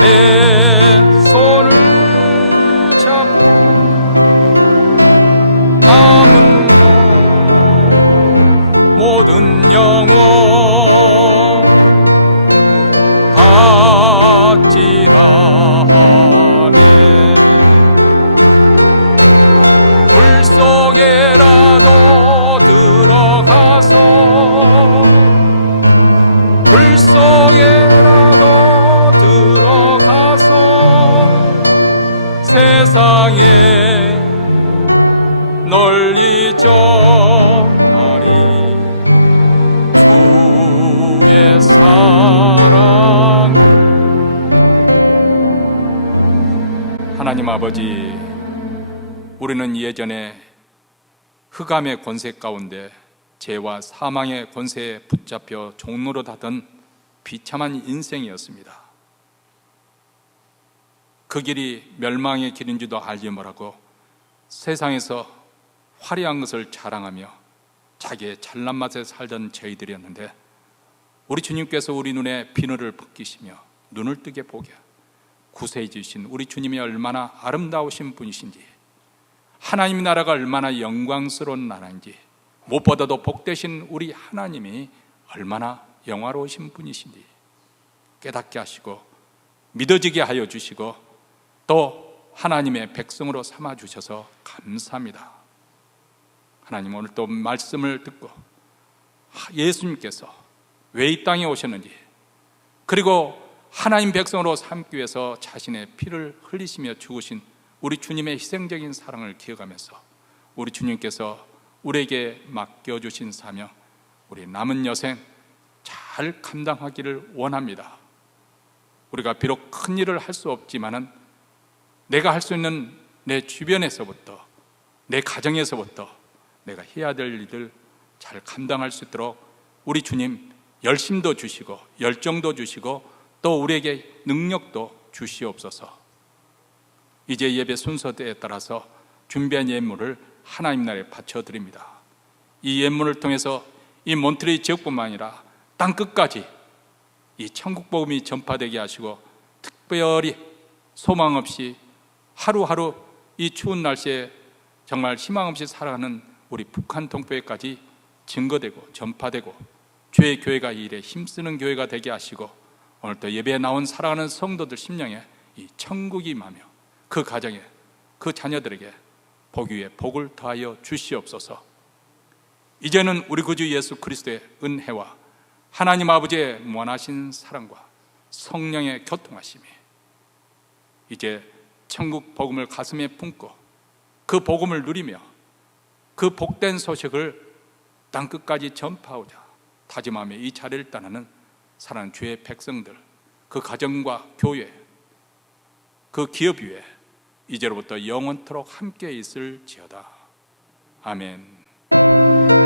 내 손을 잡고 남은 모든 영혼 받지라 하네. 불 속에라도 들어가서 불 속에라도 들어가서 세상에 널리 전하리 주의 사랑. 하나님 아버지, 우리는 예전에 흑암의 권세 가운데 죄와 사망의 권세에 붙잡혀 종노릇하던 비참한 인생이었습니다. 그 길이 멸망의 길인 줄도 알지 못하고 세상에서 화려한 것을 자랑하며 자기의 잘난 맛에 살던 저희들이었는데, 우리 주님께서 우리 눈에 비늘을 벗기시며 눈을 뜨게 보게 구세해 주신 우리 주님이 얼마나 아름다우신 분이신지, 하나님 나라가 얼마나 영광스러운 나라인지, 무엇보다도 복되신 우리 하나님이 얼마나 영화로우신 분이신지 깨닫게 하시고 믿어지게 하여 주시고 또 하나님의 백성으로 삼아 주셔서 감사합니다. 하나님, 오늘 또 말씀을 듣고 예수님께서 왜 이 땅에 오셨는지, 그리고 하나님 백성으로 삼기 위해서 자신의 피를 흘리시며 죽으신 우리 주님의 희생적인 사랑을 기억하면서 우리 주님께서 우리에게 맡겨주신 사명, 우리 남은 여생 잘 감당하기를 원합니다. 우리가 비록 큰 일을 할 수 없지만은 내가 할 수 있는 내 주변에서부터, 내 가정에서부터 내가 해야 될 일들 잘 감당할 수 있도록 우리 주님 열심도 주시고 열정도 주시고 또 우리에게 능력도 주시옵소서. 이제 예배 순서에 따라서 준비한 예물을 하나님 나라에 바쳐드립니다. 이 예물을 통해서 이 몬트레이 지역뿐만 아니라 땅끝까지 이 천국 복음이 전파되게 하시고, 특별히 소망 없이 하루하루 이 추운 날씨에 정말 희망 없이 살아가는 우리 북한 동포에까지 증거되고 전파되고 주의 교회가 이 일에 힘쓰는 교회가 되게 하시고, 오늘 또 예배에 나온 사랑하는 성도들 심령에 이 천국이 임하며 그 가정에 그 자녀들에게 복 위에 복을 더하여 주시옵소서. 이제는 우리 구주 예수 그리스도의 은혜와 하나님 아버지의 무한하신 사랑과 성령의 교통하심이 이제 천국 복음을 가슴에 품고 그 복음을 누리며 그 복된 소식을 땅끝까지 전파하고자 다짐하며 이 자리를 떠나는 사랑하는 주의 백성들, 그 가정과 교회, 그 기업 위에 이제로부터 영원토록 함께 있을지어다. 아멘.